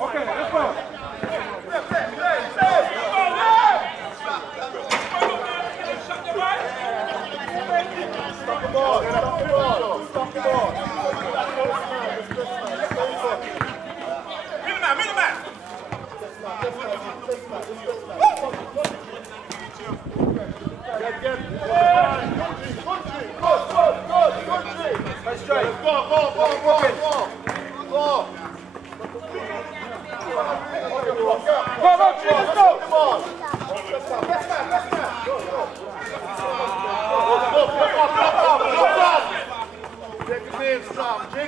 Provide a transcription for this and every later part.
Okay, let's go. Stop the ball. Stop the ball. Stop the ball. Minute man. Let's try. Ball.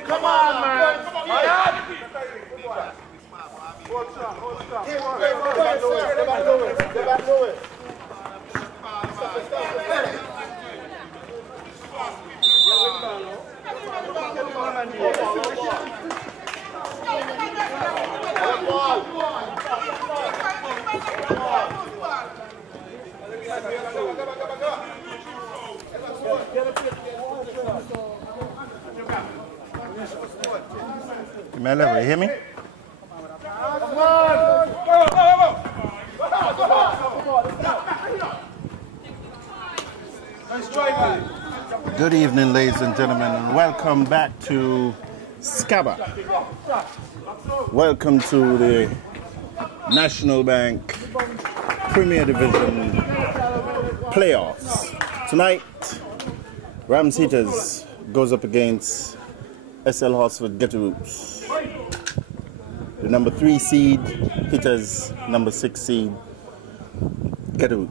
Come on, man. Mel, you hear me? Good evening, ladies and gentlemen, and welcome back to Scaba. Welcome to the National Bank Premier Division playoffs. Tonight, Rams Hitters goes up against SL Horsford Ghetto. The number 3 seed Hitters, number 6 seed Ghetto.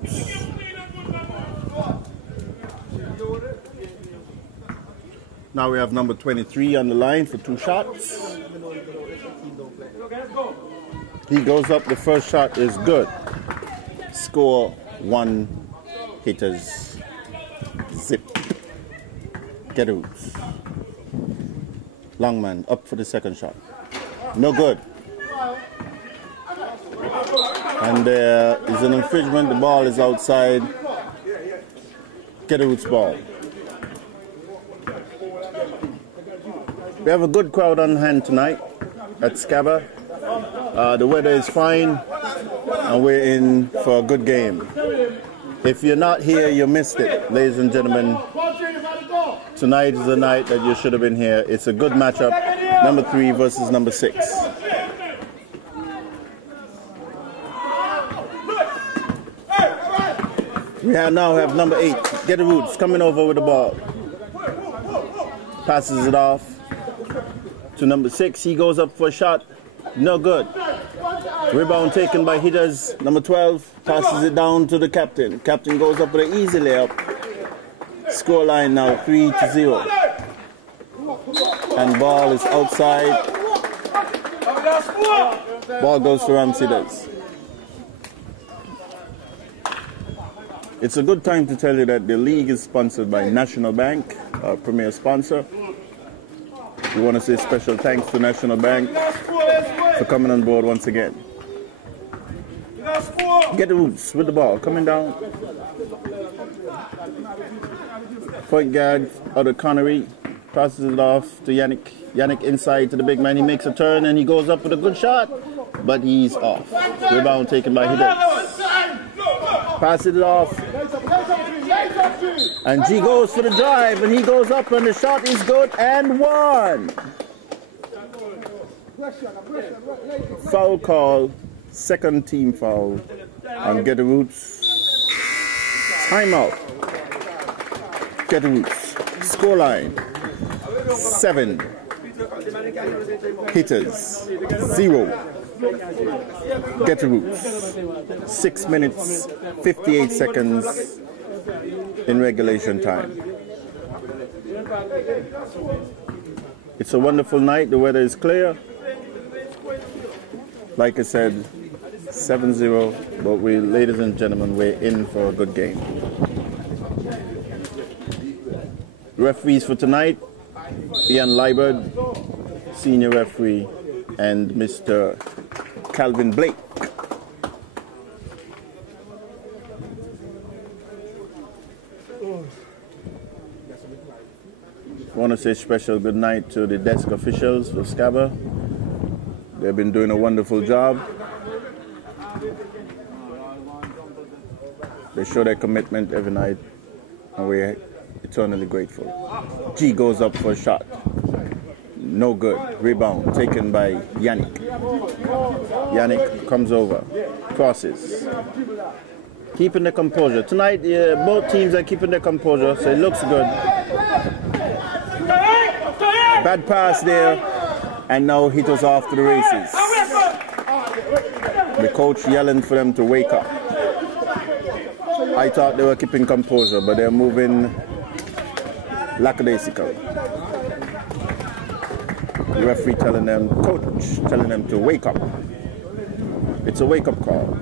Now we have number 23 on the line for 2 shots. He goes up, the first shot is good. Score 1 Hitters. Zip. Ghetto. Longman up for the second shot. No good. And there is an infringement. The ball is outside. Ghetto's ball. We have a good crowd on hand tonight at Scaba. The weather is fine and we're in for a good game. If you're not here, you missed it, ladies and gentlemen. Tonight is the night that you should have been here. It's a good matchup, number 3 versus number 6. We now have number 8, Get the Roots, coming over with the ball. Passes it off to number 6. He goes up for a shot. No good. Rebound taken by Hitters. Number 12 passes it down to the captain. Captain goes up with an easy layup. Score line now 3-0. And ball is outside. Ball goes to Rams Hitters. It's a good time to tell you that the league is sponsored by National Bank, our premier sponsor. We want to say special thanks to National Bank for coming on board once again. Get the Roots with the ball, coming down. Point guard, other Connery, passes it off to Yannick. Yannick inside to the big man. He makes a turn and he goes up with a good shot, but he's off. Rebound taken by Hiddens. Passes it off. And G goes for the drive and he goes up and the shot is good and 1. Foul call, second team foul on Get the Roots. Timeout. Get the Roots. Scoreline 7. Hitters 0. Get the Roots. 6 minutes 58 seconds in regulation time. It's a wonderful night. The weather is clear. Like I said, 7-0, but we, ladies and gentlemen, we're in for a good game. Referees for tonight, Ian Liebert, senior referee, and Mr. Calvin Blake. I want to say special good night to the desk officials for Scaba. They've been doing a wonderful job. They show their commitment every night, and we're eternally grateful. G goes up for a shot. No good. Rebound taken by Yannick. Yannick comes over. Crosses. Keeping the composure. Tonight, both teams are keeping their composure, so it looks good. Bad pass there, and now hit us off to the races. The coach yelling for them to wake up. I thought they were keeping composure, but they're moving lackadaisical. The referee telling them, coach telling them to wake up. It's a wake-up call.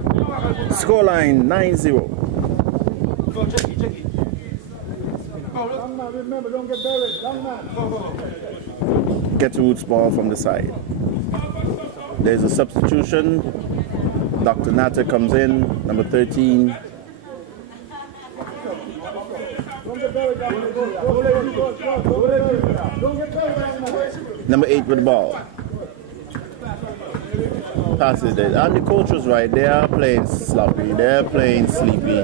Scoreline 9-0. Remember, don't get buried. Young man. Gets Roots ball from the side. There's a substitution. Dr. Natter comes in, number 13. Number 8 with the ball. Passes it. And the coach was right. They are playing sloppy. They are playing sleepy.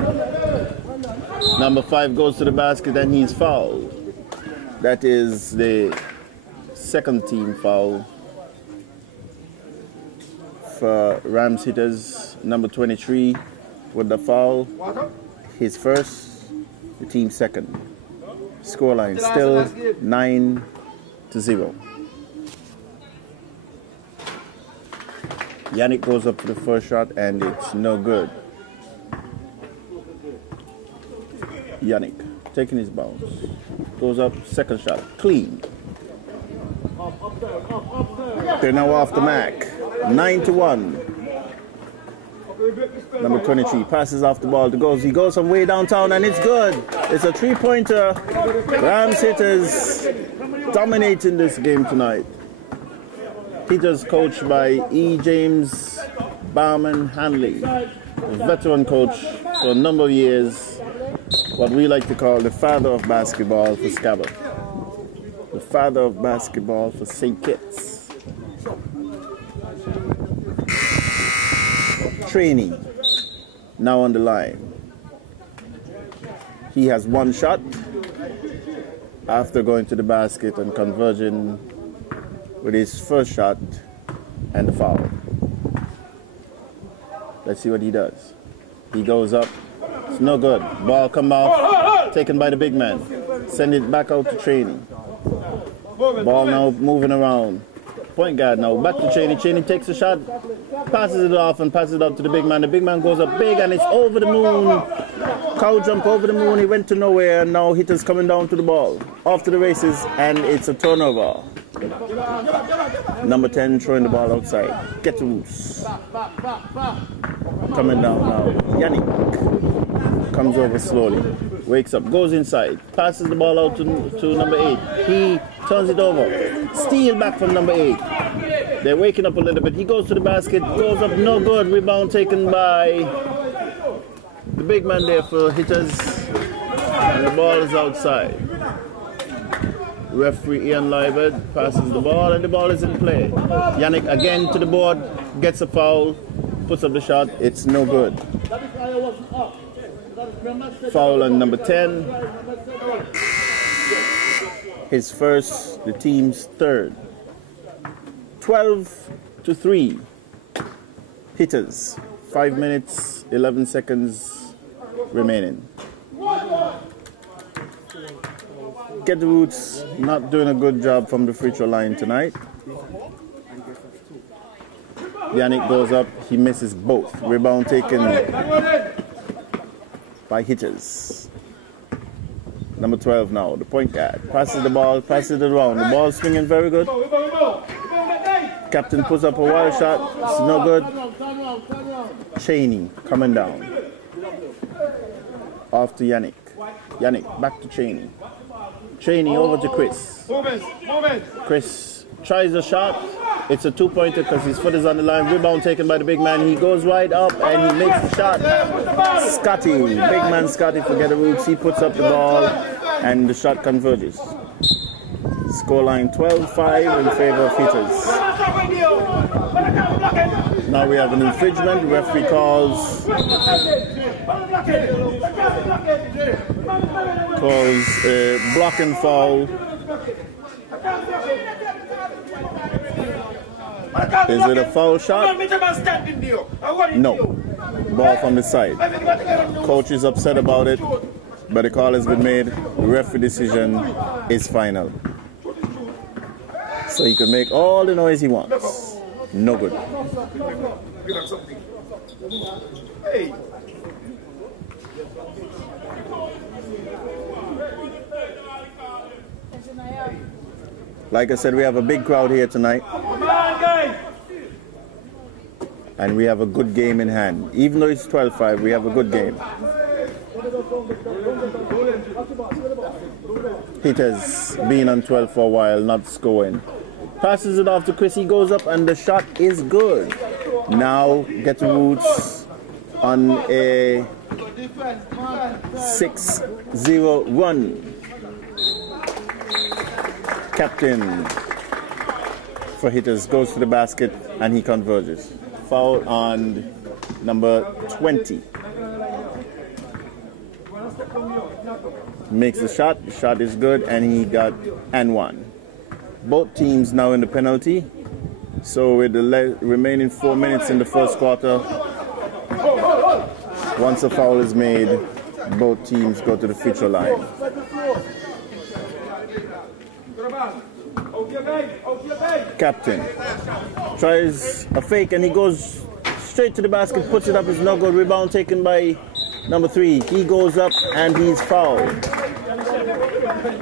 Number 5 goes to the basket and he's fouled. That is the second team foul for Rams hitters. Number 23 with the foul. His first, the team second. Scoreline still 9-0. Yannick goes up for the first shot and it's no good. Yannick taking his bounce. Goes up, second shot, clean. They're now off the mark. 9-1. Number 23 passes off the ball to goes. He goes from way downtown and it's good. It's a three-pointer. Rams hitters dominating this game tonight. Hitters coached by E. James Barman Hanley, a veteran coach for a number of years. What we like to call the father of basketball for Scaba. The father of basketball for St. Kitts. Trainee, now on the line. He has one shot after going to the basket and converging with his first shot and the foul. Let's see what he does. He goes up. It's no good. Ball come off. Taken by the big man. Send it back out to Training. Ball now moving around. Point guard now. Back to Training. Training takes a shot. Passes it off and passes it up to the big man. The big man goes up big and it's over the moon. Cow jump over the moon. He went to nowhere and now hitters coming down to the ball. Off to the races and it's a turnover. Number 10 throwing the ball outside. Ghetto. Coming down now. Yannick comes over slowly. Wakes up. Goes inside. Passes the ball out to number 8. He turns it over. Steal back from number 8. They're waking up a little bit. He goes to the basket. Goes up. No good. Rebound taken by the big man there for hitters. And the ball is outside. Referee Ian Liebert passes the ball and the ball is in play. Yannick again to the board, gets a foul, puts up the shot, it's no good. Foul on number 10. His first, the team's third. 12-3. Hitters. 5 minutes, 11 seconds remaining. Get the Roots not doing a good job from the free throw line tonight. Yannick goes up, he misses both. Rebound taken by hitters. Number 12 now, the point guard. Passes the ball, passes it around. The ball swinging very good. Captain puts up a wild shot. It's no good. Cheney coming down. Off to Yannick. Yannick back to Cheney. Cheney over to Chris. Chris tries a shot. It's a two-pointer because his foot is on the line. Rebound taken by the big man. He goes right up and he makes the shot. Scotty, big man Scotty for Ghetto Roots. He puts up the ball and the shot converges. Scoreline 12-5 in favor of Hitters. Now we have an infringement. The referee calls a blocking foul. Is it a foul shot? No. Ball from the side. Coach is upset about it, but the call has been made. The referee decision is final. So he can make all the noise he wants. No good. Like I said, we have a big crowd here tonight. And we have a good game in hand. Even though it's 12-5, we have a good game. Hitters being on 12 for a while, not scoring. Passes it off to Chris. He goes up and the shot is good. Now Ghetto Roots on a 6-0 run. Captain for Hitters goes to the basket and he converges. Foul on number 20. Makes the shot. The shot is good and he got and one. Both teams now in the penalty. So with the remaining 4 minutes in the first quarter, once a foul is made, both teams go to the free throw line. Captain tries a fake and he goes straight to the basket, puts it up, it's no good. Rebound taken by number 3. He goes up and he's fouled.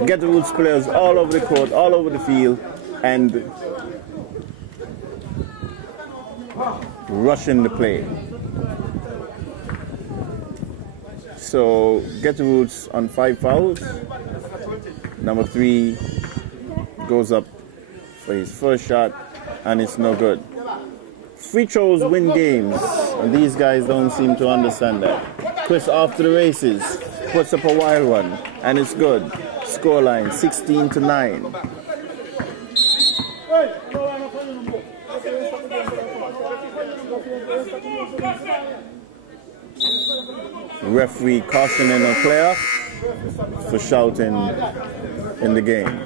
Ghetto Roots players all over the court, all over the field, and rushing the play. So Ghetto Roots on 5 fouls. Number 3 goes up for his first shot and it's no good. Free throws win games, and these guys don't seem to understand that. Chris after the races puts up a wild one and it's good. Scoreline 16-9. Referee cautioning a player for shouting in the game.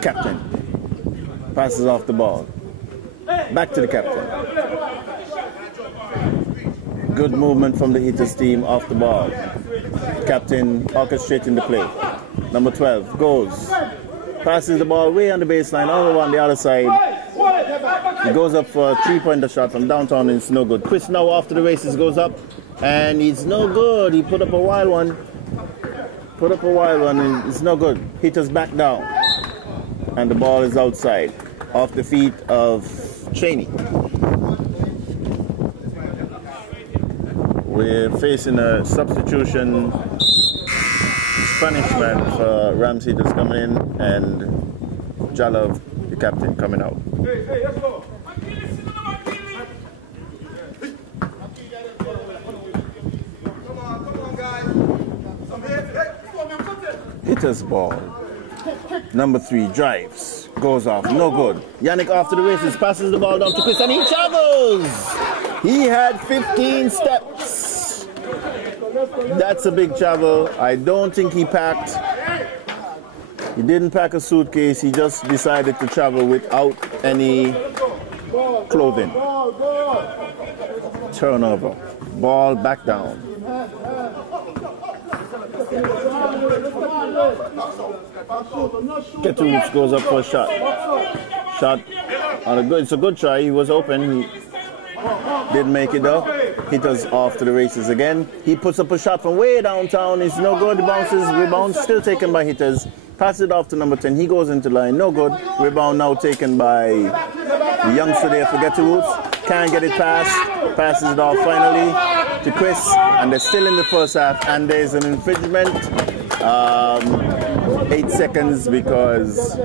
Captain passes off the ball. Back to the captain. Good movement from the Hitters team off the ball. Captain orchestrating the play. Number 12 goes. Passes the ball way on the baseline, all on the other side. He goes up for a 3-pointer shot from downtown and it's no good. Chris now after the races goes up and it's no good. He put up a wild one. And it's no good. Hitters back down. And the ball is outside. Off the feet of Cheney. We're facing a substitution punishment for Ramsey that's coming in and Jalov, the captain, coming out. Hey, let's go. Come on, guys. Hitters ball. Number 3 drives, goes off, no good. Yannick after the races passes the ball down to Chris and he travels. He had 15 steps. That's a big travel. I don't think he packed. He didn't pack a suitcase. He just decided to travel without any clothing. Turnover. Ball back down. Ghetto Roots goes up for a shot. Shot on a good. It's a good try. He was open. He didn't make it though. Hitters off to the races again. He puts up a shot from way downtown. It's no good. Bounces, rebound still taken by Hitters. Passes it off to number 10. He goes into line. No good. Rebound now taken by the youngster there for Ghetto Roots. Can't get it past. Passes it off finally to Chris. And they're still in the first half. And there's an infringement. 8 seconds because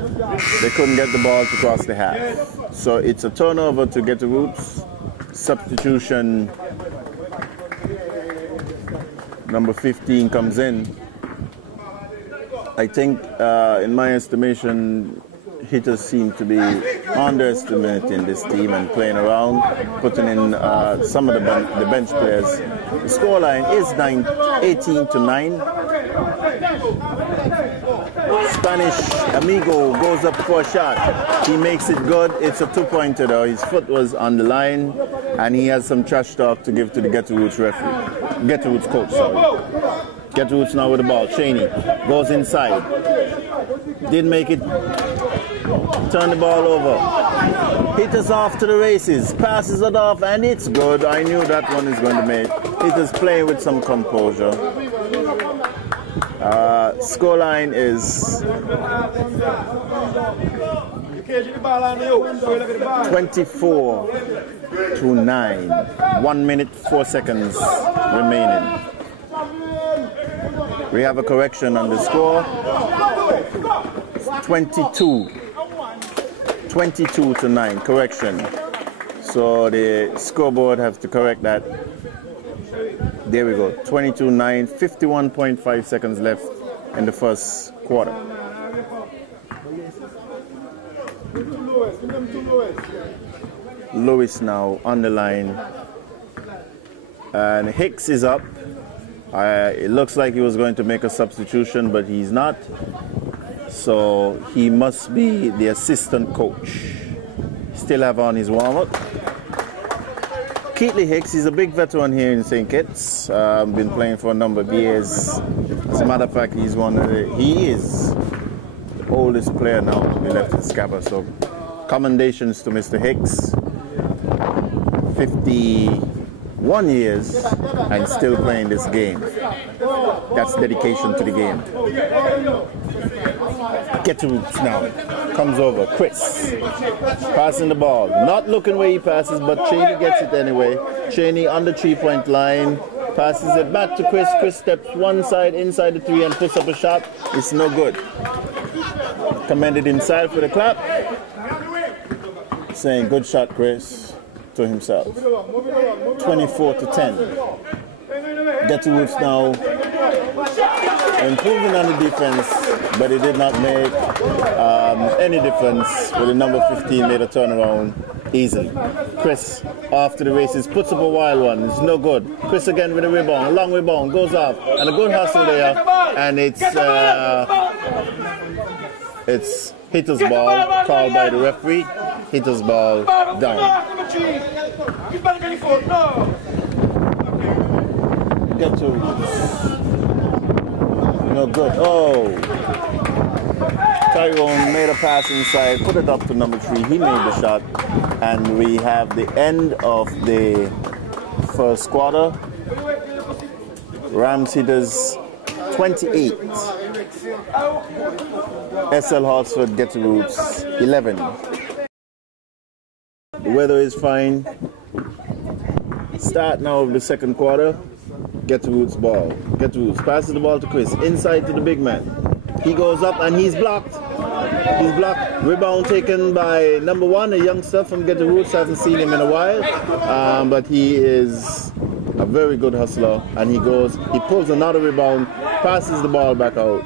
they couldn't get the ball to cross the half. So it's a turnover to Ghetto Roots. Substitution number 15 comes in. I think, in my estimation, Hitters seem to be underestimating this team and playing around, putting in some of the bench players. The scoreline is 18-9. Spanish Amigo goes up for a shot. He makes it good. It's a 2-pointer though. His foot was on the line, and he has some trash talk to give to the Ghetto Roots referee. Ghetto Roots coach, sorry. Ghetto Roots now with the ball. Cheney goes inside. Didn't make it. Turn the ball over. Hitters off to the races. Passes it off, and it's good. I knew that one is going to make. Hitters playing with some composure. Scoreline is 24-9. 1 minute 4 seconds remaining. We have a correction on the score. 22-9. Correction. So the scoreboard has to correct that. There we go. 22-9. 51.5 seconds left in the first quarter. Lewis now on the line. And Hicks is up. It looks like he was going to make a substitution, but he's not. So he must be the assistant coach. Still have on his warm-up. Keatley Hicks, he's a big veteran here in St. Kitts. Been playing for a number of years. As a matter of fact, he is the oldest player now to be left in Scabba. So commendations to Mr. Hicks. 51 years and still playing this game. That's dedication to the game. Ghetto Roots now. Comes over. Chris. Passing the ball. Not looking where he passes, but Cheney gets it anyway. Cheney on the 3-point line. Passes it back to Chris. Chris steps one side inside the 3 and puts up a shot. It's no good. Commended inside for the clap. Saying, good shot, Chris, to himself. 24-10. Ghetto Roots now improving on the defense, but it did not make any difference with the number 15 made a turnaround easily. Chris, after the races, puts up a wild one. It's no good. Chris again with a rebound. A long rebound. Goes off. And a good hustle there. And it's Hitter's ball called by the referee. Hitter's ball down. Ghetto Roots. No good. Oh. Tyrone made a pass inside, put it up to number 3. He made the shot. And we have the end of the first quarter. Rams Hitters 28. SL Hartsford Ghetto Roots 11. The weather is fine. Start now of the second quarter. Ghetto Roots ball. Ghetto Roots passes the ball to Chris. Inside to the big man. He goes up and he's blocked. He's blocked. Rebound taken by number 1, a youngster from Ghetto Roots. Haven't seen him in a while. But he is a very good hustler. And he pulls another rebound, passes the ball back out.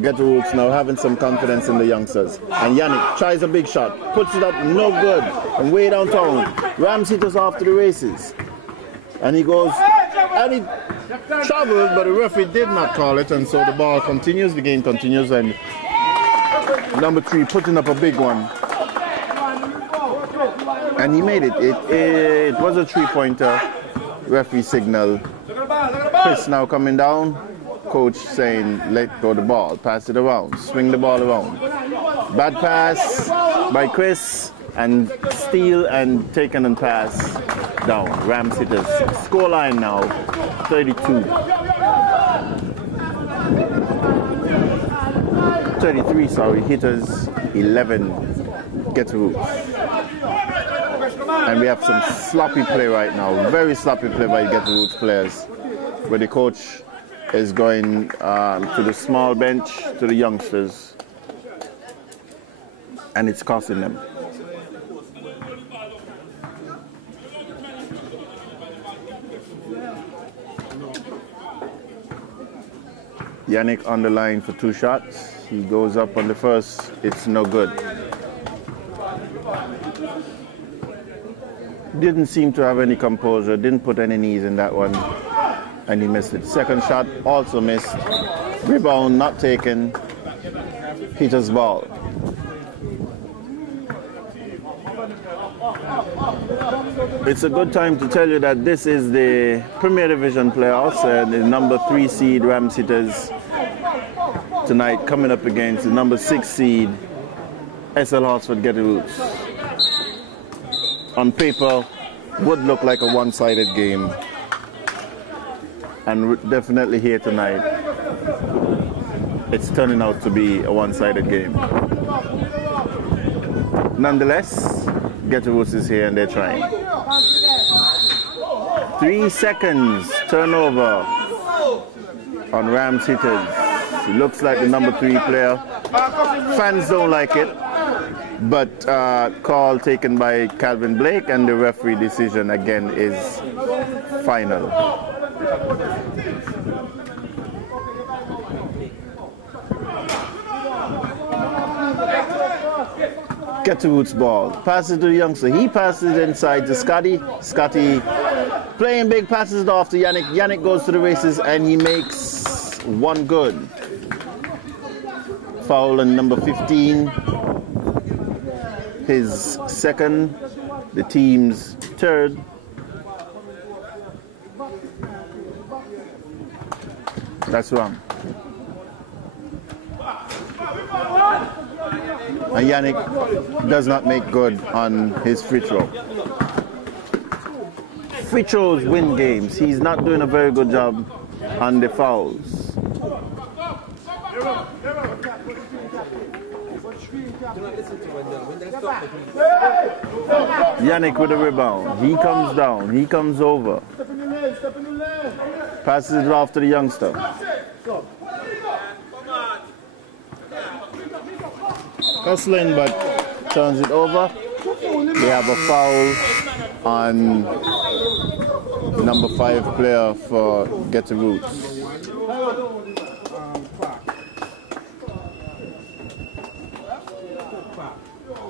Ghetto Roots now having some confidence in the youngsters. And Yannick tries a big shot. Puts it up, no good. And way downtown. Rams Hitters off to the races. And he goes, and he traveled, but the referee did not call it, and so the ball continues, the game continues, and number 3 putting up a big one. And he made it. It was a 3-pointer. Referee signal. Chris now coming down. Coach saying, let go the ball, pass it around, swing the ball around. Bad pass by Chris, and steal and taken and pass down. Rams hitters. Scoreline now, 32. 33, sorry. Hitters, 11. Ghetto Roots. And we have some sloppy play right now. Very sloppy play by Ghetto Roots players. Where the coach is going to the small bench, to the youngsters. And it's costing them. Yannick on the line for 2 shots. He goes up on the first. It's no good. Didn't seem to have any composure. Didn't put any knees in that one. And he missed it. Second shot also missed. Rebound not taken. Hitter's ball. It's a good time to tell you that this is the Premier Division playoffs, and the number 3 seed Rams hitters tonight coming up against the number 6 seed SL Hartsford Ghetto Roots. On paper, would look like a one-sided game, and definitely here tonight, it's turning out to be a one-sided game. Nonetheless, Ghetto Roots is here and they're trying. 3 seconds turnover on Rams hitters. It looks like the number 3 player. Fans don't like it, but call taken by Calvin Blake, and the referee decision again is final. Ghetto Roots ball. Passes to the youngster. He passes inside to Scotty. Scotty playing big, passes it off to Yannick. Yannick goes to the races and he makes 1 good. Foul on number 15. His second. The team's third. That's wrong. And Yannick does not make good on his free throw. Free throws win games. He's not doing a very good job on the fouls. Yannick with a rebound. He comes down. He comes over. Passes it off to the youngster. Hustling, but turns it over. We have a foul on number 5 player for Ghetto Roots.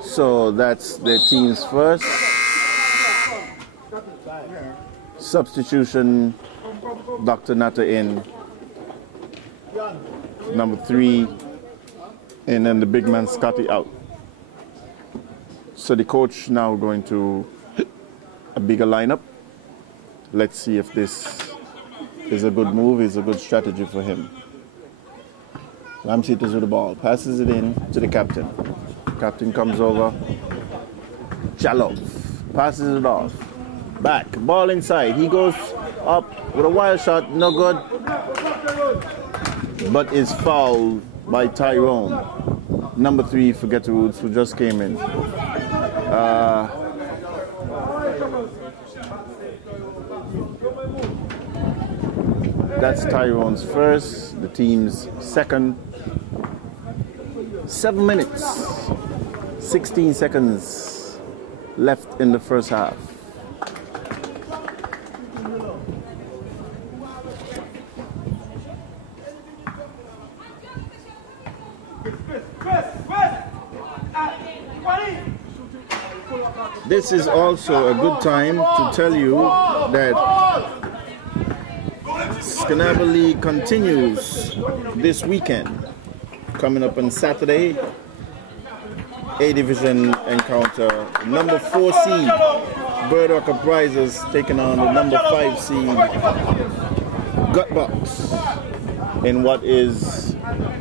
So that's the team's first. Substitution, Dr. Natta in. Number 3. And then the big man Scotty out. So the coach now going to a bigger lineup. Let's see if this is a good move, is a good strategy for him. Rams hitters with the ball, passes it in to the captain. Captain comes over. Jalov passes it off. Back, ball inside. He goes up with a wild shot, no good. But is fouled by Tyrone, number 3 for Ghetto Roots, who just came in. That's Tyrone's first, the team's second. 7 minutes, 16 seconds left in the first half. This is also a good time to tell you that Skanaba League continues this weekend. Coming up on Saturday, A Division encounter. Number 4 seed, Bird Rocker Prizes, taking on the number 5 seed, Gutbox, in what is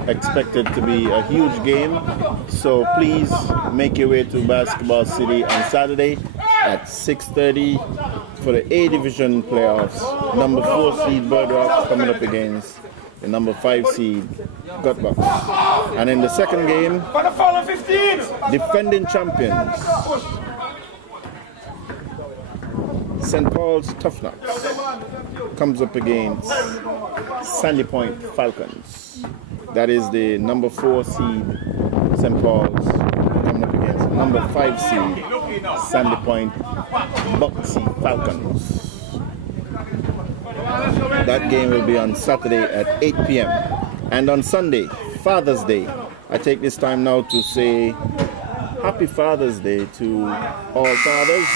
expected to be a huge game. So please make your way to Basketball City on Saturday at 6:30 for the A Division playoffs. Number 4 seed Bird Rocks coming up against the number 5 seed Gutbucks. And in the second game, defending champions St. Paul's Tough Nuts comes up against Sandy Point Falcons. That is the number 4 seed St. Paul's coming up against the number 5 seed Sandy Point Bucksy Falcons. That game will be on Saturday at 8 p.m. And on Sunday, Father's Day, I take this time now to say Happy Father's Day to all fathers,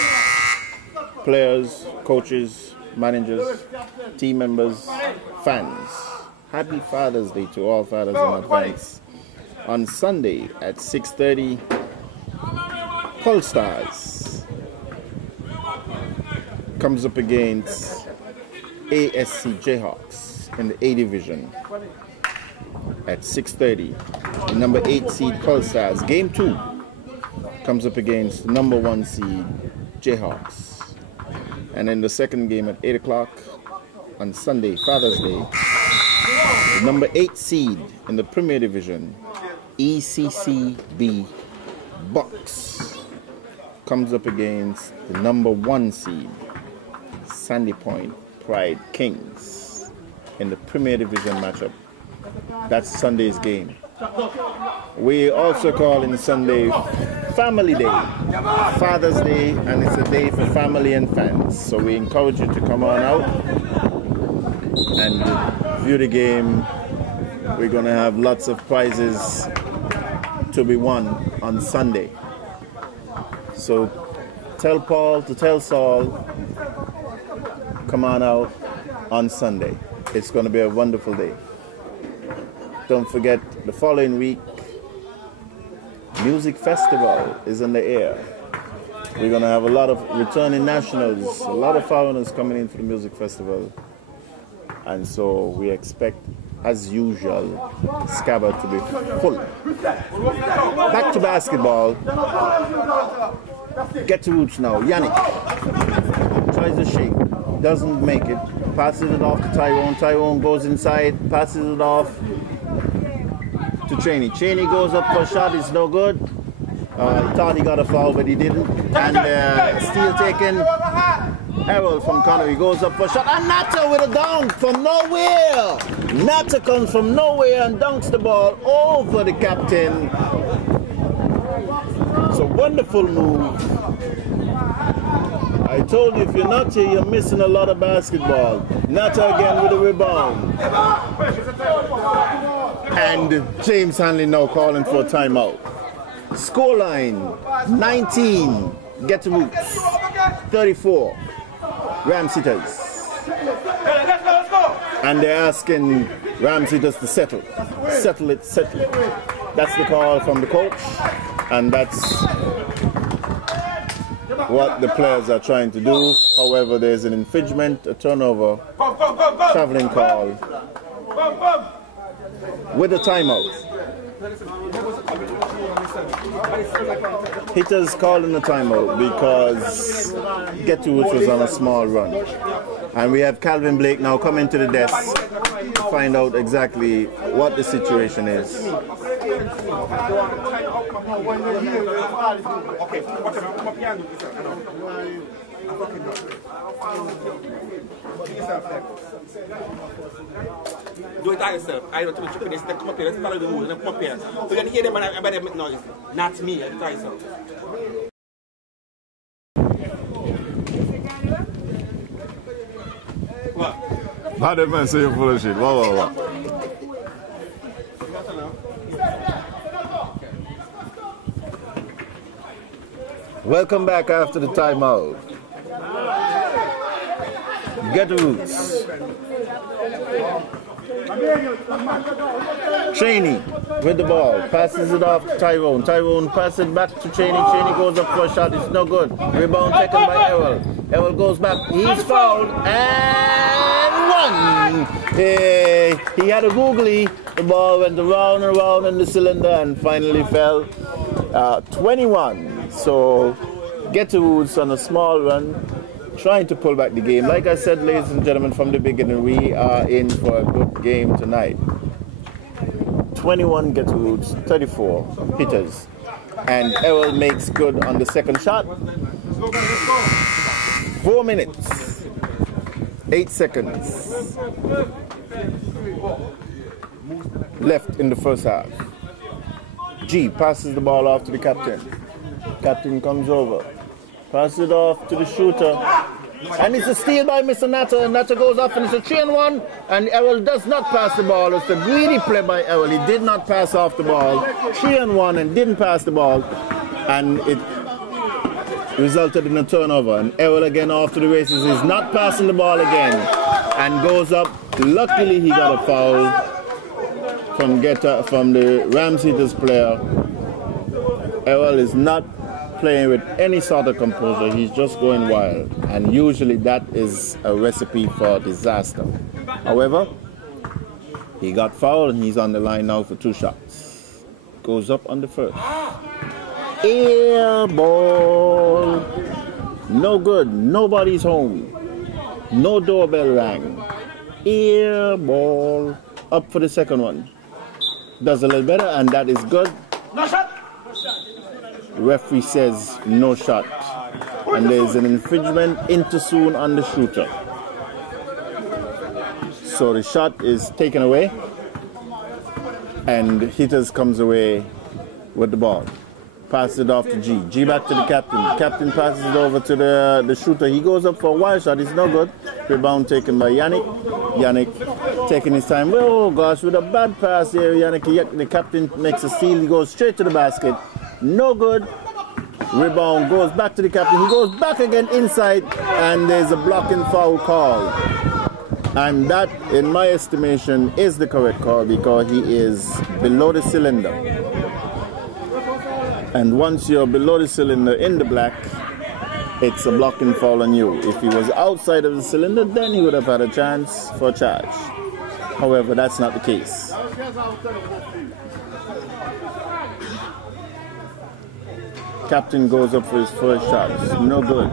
players, coaches, managers, team members, fans. Happy Father's Day to all fathers in advance. On Sunday at 6:30, Polstars comes up against ASC Jayhawks in the A Division at 6:30. The number 8 seed Polstars. Game 2 comes up against the number 1 seed Jayhawks. And in the second game at 8 o'clock on Sunday, Father's Day, the number 8 seed in the Premier Division, ECCB Bucks, comes up against the number 1 seed, Sandy Point Pride Kings, in the Premier Division matchup. That's Sunday's game. We also call in Sunday Family Day, Father's Day, and it's a day for family and fans. So we encourage you to come on out and view the game. We're going to have lots of prizes to be won on Sunday. So tell Paul to tell Saul, come on out on Sunday. It's going to be a wonderful day. Don't forget, the following week, Music Festival is in the air. We're going to have a lot of returning nationals, a lot of foreigners coming in for the Music Festival. And so we expect, as usual, Scabba to be full. Back to basketball. Get to roots now. Yannick tries to shake, doesn't make it, passes it off to Tyrone. Tyrone goes inside, passes it off to Cheney. Cheney goes up for a shot, it's no good. He thought he got a foul, but he didn't. And steal taken. Harold from Connery goes up for a shot. And Natta with a dunk from nowhere. Natta comes from nowhere and dunks the ball over the captain. It's a wonderful move. I told you, if you're not here, you're missing a lot of basketball. Natta again with a rebound. And James Hanley now calling for a timeout. Scoreline 19, Ghetto Roots 34, Ramsitters. And they're asking Ramsitters to settle. Settle it, settle it. That's the call from the coach, and that's what the players are trying to do. However, there's an infringement, a turnover, traveling call with a timeout. Hitters called in the timeout because Ghetto Roots was on a small run. And we have Calvin Blake now coming to the desk to find out exactly what the situation is. Do it yourself. I don't want to this. Come up here. Let's follow the rules. Come up here. So you can hear them and everybody make noise. Not me. Do it yourself. What? How did man say you're full of shit? Wow. Welcome back after the timeout. Ghetto Roots. Cheney with the ball, passes it off to Tyrone. Tyrone passes it back to Cheney. Cheney goes up for a shot, it's no good. Rebound taken by Errol. Errol goes back, he's fouled, and one! Hey, he had a googly, the ball went around and around in the cylinder and finally fell. 21. So Ghetto on a small run, trying to pull back the game. Like I said, ladies and gentlemen, from the beginning, we are in for a good game tonight. 21 Ghetto, 34 hitters. And Errol makes good on the second shot. 4 minutes, 8 seconds left in the first half. G passes the ball off to the captain. Captain comes over, passes it off to the shooter. And it's a steal by Mr. Natter, and Natter goes off, and it's a 3-1, and Errol does not pass the ball. It's a greedy play by Errol. He did not pass off the ball. 3-1 and didn't pass the ball, and it resulted in a turnover. And Errol again off to the races. He's not passing the ball again, and goes up. Luckily, he got a foul from the Rams hitters player. Errol is not playing with any sort of composure. He's just going wild, and usually that is a recipe for disaster. However, he got fouled, and he's on the line now for 2 shots. Goes up on the first. Air ball. No good. Nobody's home. No doorbell rang. Air ball. Up for the second one. Does a little better, and that is good. No shot. Referee says no shot, and there is an infringement into soon on the shooter. So the shot is taken away, and hitters comes away with the ball. Passes it off to G. G back to the captain. Captain passes it over to the shooter. He goes up for a wild shot. It's no good. Rebound taken by Yannick. Yannick taking his time. Oh gosh, with a bad pass here, Yannick. The captain makes a steal. He goes straight to the basket. No good. Rebound goes back to the captain. He goes back again inside, and there's a blocking foul call. And that, in my estimation, is the correct call because he is below the cylinder. And once you're below the cylinder in the black, it's a blocking foul on you. If he was outside of the cylinder, then he would have had a chance for a charge. However, that's not the case. Captain goes up for his first shot. It's no good.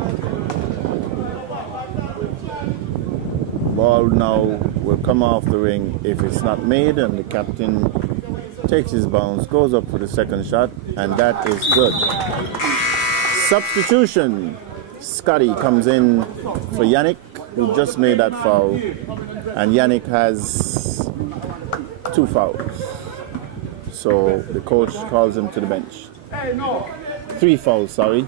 Ball now will come off the ring if it's not made, and the captain takes his bounce, goes up for the second shot, and that is good. Substitution. Scotty comes in for Yannick, who just made that foul, and Yannick has 2 fouls. So the coach calls him to the bench. 3 fouls, sorry.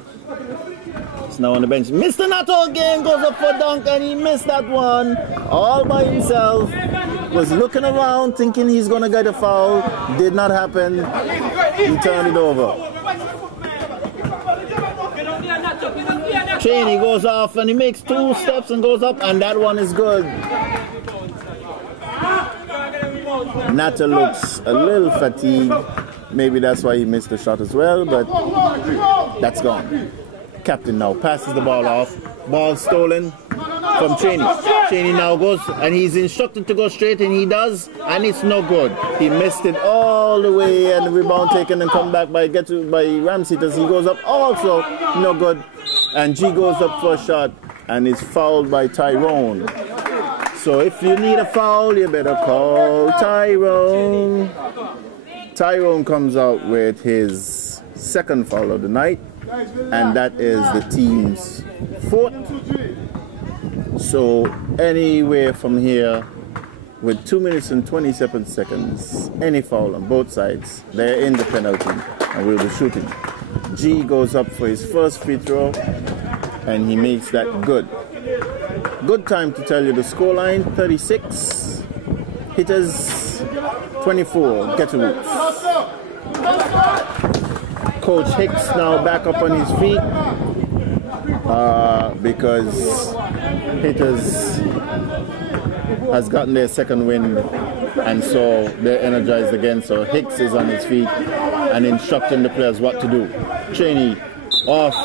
It's now on the bench. Mr. Nato again goes up for a dunk, and he missed that one all by himself. Was looking around thinking he's going to get a foul. Did not happen. He turned it over. Cheney goes off, and he makes 2 steps and goes up, and that one is good. Nato looks a little fatigued. Maybe that's why he missed the shot as well, but that's gone. Captain now passes the ball off. Ball stolen from Cheney. Cheney now goes, and he's instructed to go straight, and he does, and it's no good. He missed it all the way, and the rebound taken and come back by Ramsitas. He goes up also, no good. And G goes up for a shot, and is fouled by Tyrone. So if you need a foul, you better call Tyrone. Tyrone comes out with his second foul of the night, and that is the team's 4th. So anywhere from here, with 2 minutes and 27 seconds, any foul on both sides, they're in the penalty, and we'll be shooting. G goes up for his first free throw, and he makes that good. Good time to tell you the scoreline: 36 hitters, 24 Ghetto. Coach Hicks now back up on his feet because hitters has gotten their second win, and so they're energized again. So Hicks is on his feet and instructing the players what to do. Cheney off.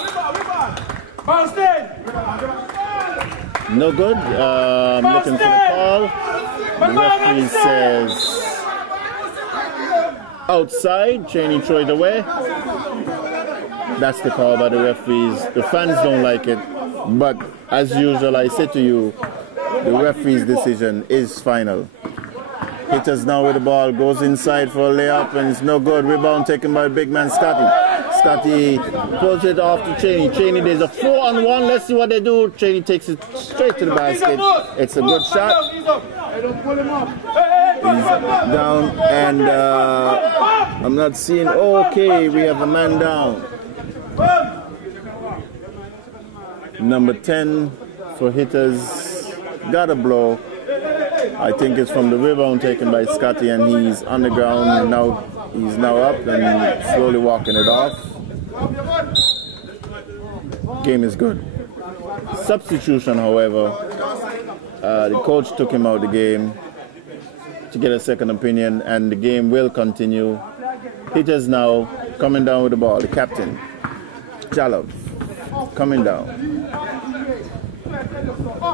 No good. Looking for the call. The referee says outside. Cheney throw it away. That's the call by the referees. The fans don't like it, but as usual, I say to you, the referee's decision is final. Hitters now with the ball, goes inside for a layup, and it's no good. Rebound taken by big man Scotty. Scotty pulls it off to Cheney. Cheney, there's a 4-on-1. Let's see what they do. Cheney takes it straight to the basket. It's a good shot. He's down, and I'm not seeing. Okay, we have a man down. Number 10 for Hitters got a blow. I think it's from the rebound taken by Scotty, and he's on the ground, and now he's now up and slowly walking it off. Game is good. Substitution, however, the coach took him out of the game to get a second opinion, and the game will continue. Hitters now coming down with the ball. The captain, Jalov, coming down.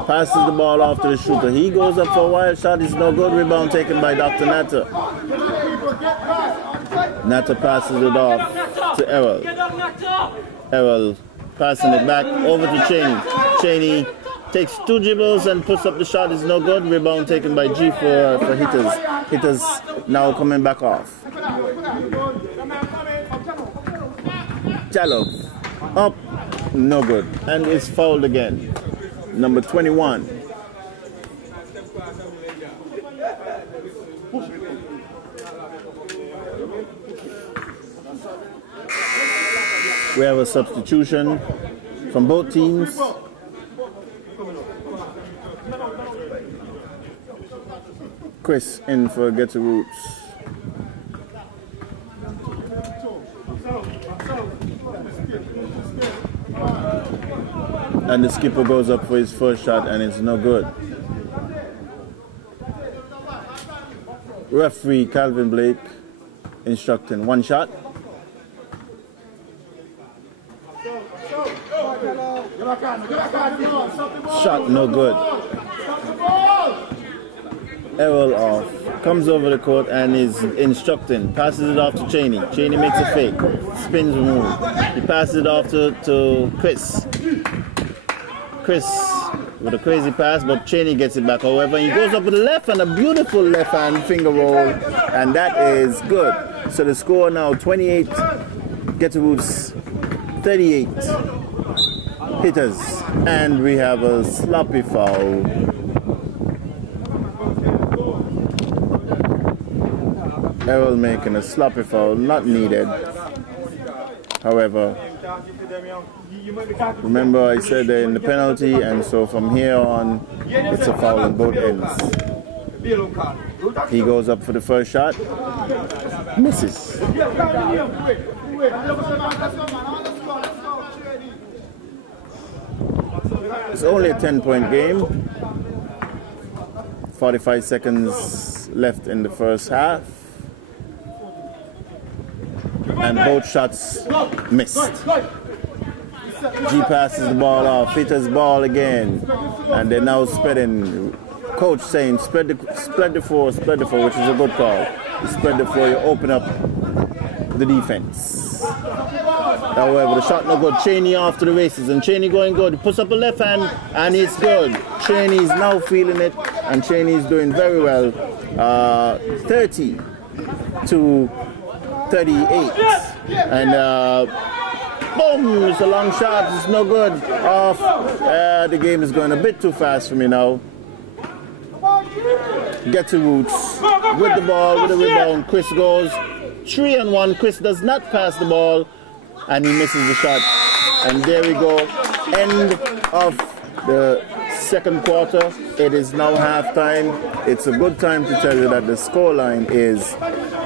Passes the ball off to the shooter. He goes up for a wild shot. It's no good. Rebound taken by Dr. Natter. Natter passes it off to Errol. Errol passing it back over to Cheney. Cheney takes 2 dribbles and puts up the shot. It's no good. Rebound taken by G for Hitters. Hitters now coming back off. Jalov up. No good. And it's fouled again. Number 21. We have a substitution from both teams. Chris in for Ghetto Roots. And the skipper goes up for his first shot, and it's no good. Referee Calvin Blake instructing 1 shot. Shot no good. Errol off. Comes over the court and is instructing. Passes it off to Cheney. Cheney makes a fake. Spins the move. He passes it off to Chris. Chris with a crazy pass, but Cheney gets it back. However, he goes up with the left and a beautiful left hand finger roll, and that is good. So the score now 28 Ghetto Roots, 38 Hitters, and we have a sloppy foul. Errol making a sloppy foul, not needed. However, remember I said they're in the penalty, and so from here on, it's a foul on both ends. He goes up for the first shot, misses. It's only a 10-point game. 45 seconds left in the first half. And both shots missed. G passes the ball off. Hitters ball again. And they're now spreading. Coach saying spread the floor, which is a good call. You spread the floor, you open up the defense. However, the shot no good. Cheney off to the races, and Cheney going good. He puts up a left hand, and it's good. Cheney's now feeling it, and Cheney's doing very well. 30 to 38, and boom! It's a long shot. It's no good. Off. The game is going a bit too fast for me now. Ghetto Roots with the ball, with the rebound. Chris goes 3-on-1. Chris does not pass the ball, and he misses the shot. And there we go. End of the second quarter. It is now halftime. It's a good time to tell you that the scoreline is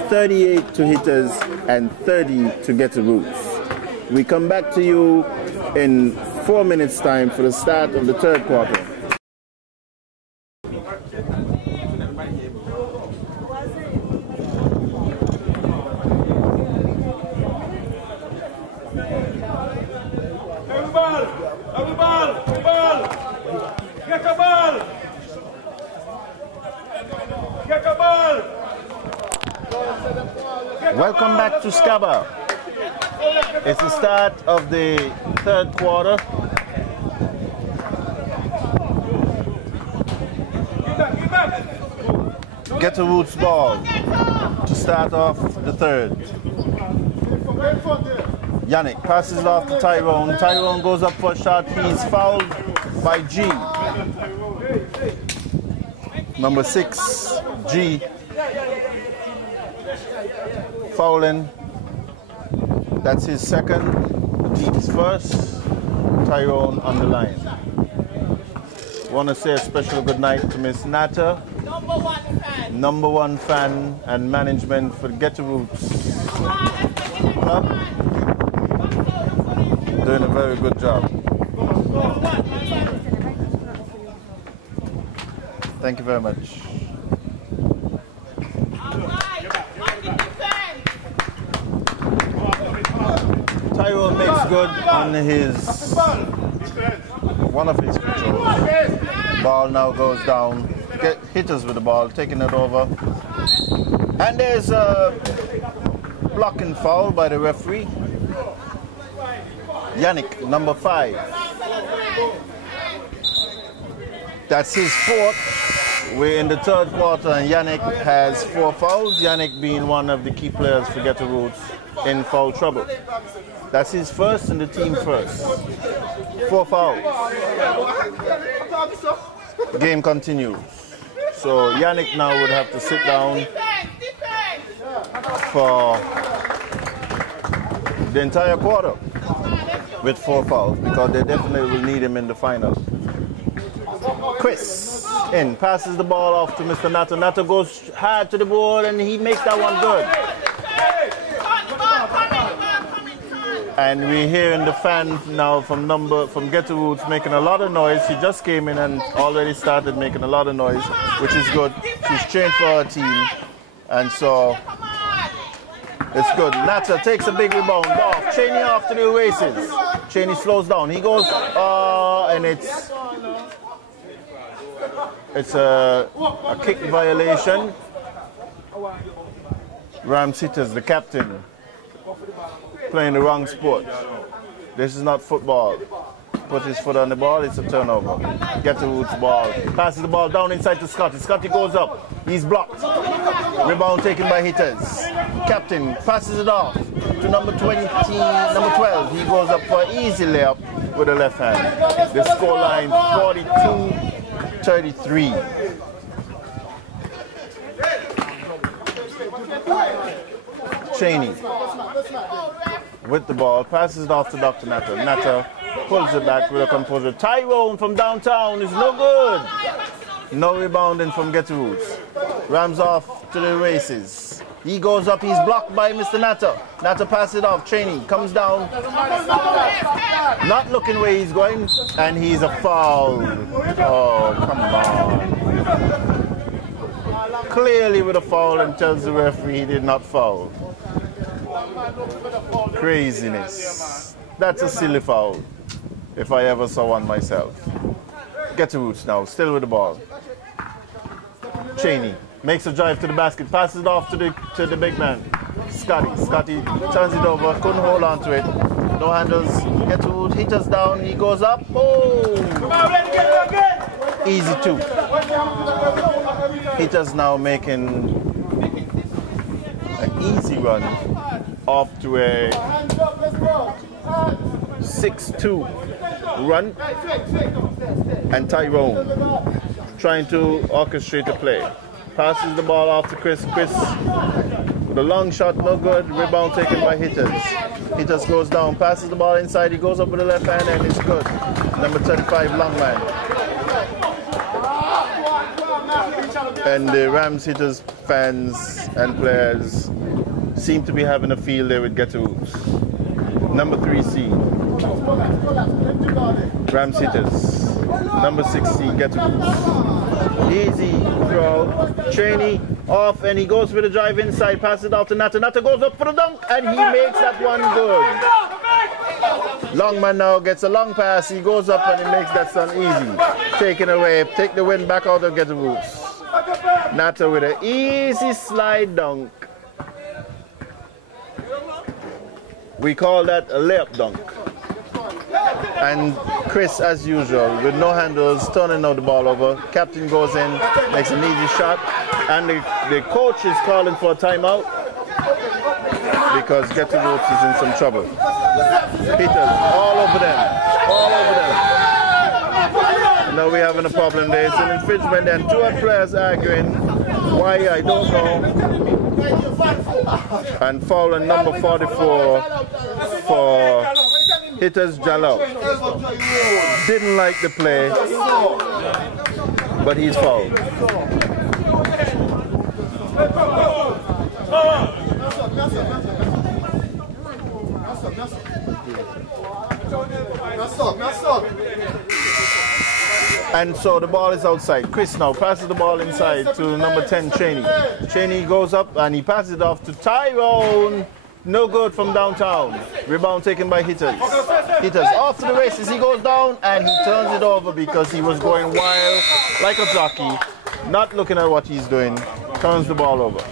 38 to Hitters and 30 to Ghetto Roots. We come back to you in 4 minutes time for the start of the third quarter. Welcome back to Scaba. It's the start of the third quarter. Ghetto Roots ball to start off the third. Yannick passes it off to Tyrone. Tyrone goes up for a shot. He's fouled by G. Number 6, G. Fouling. That's his second. The team's first. Tyrone on the line. Want to say a special good night to Miss Nata, number one fan and management for Ghetto Roots Club. Doing a very good job. Thank you very much. Tyrone makes good on one of his controls. Ball now goes down. Hitters with the ball, taking it over. And there's a blocking foul by the referee. Yannick, number 5. That's his 4th. We're in the third quarter and Yannick has 4 fouls. Yannick being one of the key players for Ghetto Roots in foul trouble. That's his first and the team first. 4 fouls. The game continues. So Yannick now would have to sit down for the entire quarter with 4 fouls because they definitely will need him in the final. Chris in, passes the ball off to Mr. Nato. Nato goes hard to the board and he makes that one good. And we're hearing the fans now from Ghetto Roots making a lot of noise. She just came in and already started making a lot of noise, which is good. She's trained for her team, and so it's good. Nata takes a big rebound off. Cheney off to the races. Cheney slows down. He goes, and it's a kick violation. Ram Sitters, the captain, playing the wrong sport. This is not football. Put his foot on the ball, it's a turnover. Ghetto Roots ball. Passes the ball down inside to Scotty. Scotty goes up. He's blocked. Rebound taken by Hitters. Captain passes it off to number 12. He goes up for an easy layup with the left hand. The scoreline 42-33. Cheney with the ball, passes it off to Dr. Natta. Natta pulls it back with a composure. Tyrone from downtown is no good. No rebounding from Ghetto Roots. Rams off to the races. He goes up, he's blocked by Mr. Natta. Natta passes it off. Cheney comes down, not looking where he's going, and he's a foul. Oh, come on. Clearly with a foul and tells the referee he did not foul. Craziness. That's a silly foul, if I ever saw one myself. Ghetto Roots now, still with the ball. Cheney makes a drive to the basket, passes it off to the big man. Scotty turns it over, couldn't hold on to it. No handles. Ghetto Roots, Hitters down, he goes up. Oh! Easy 2. Hitters now making an easy run off to a 6-2 run, and Tyrone trying to orchestrate the play. Passes the ball off to Chris. Chris with a long shot, no good. Rebound taken by Hitters. Hitters goes down, passes the ball inside. He goes up with the left hand and it's good. Number 35, Longman. And the Rams Hitters fans and players seem to be having a field day with Ghetto Roots. Number 3 seed, Rams Hitters. Number 6 seed, Ghetto Roots. Easy throw. Cheney off and he goes for the drive inside. Passes it off to Natta. Natta goes up for the dunk and he makes that one good. Longman now gets a long pass. He goes up and he makes that one easy. Taken away. Take the wind back out of Ghetto Roots. Natta with an easy slide dunk. We call that a layup dunk. And Chris, as usual, with no handles, turning out the ball over. Captain goes in, makes an easy shot, and the coach is calling for a timeout because Ghetto Roots is in some trouble. Hitters all over them, all over them. Now we're having a problem. There's an infringement and two other players arguing. Why, I don't know. And foul on number 44 for Hitters Jalal. Didn't like the play, but he's fouled. And so the ball is outside. Chris now passes the ball inside to number 10, Cheney. Cheney goes up and he passes it off to Tyrone. No good from downtown. Rebound taken by Hitters. Hitters off to the races. He goes down and he turns it over because he was going wild like a jockey, not looking at what he's doing. Turns the ball over.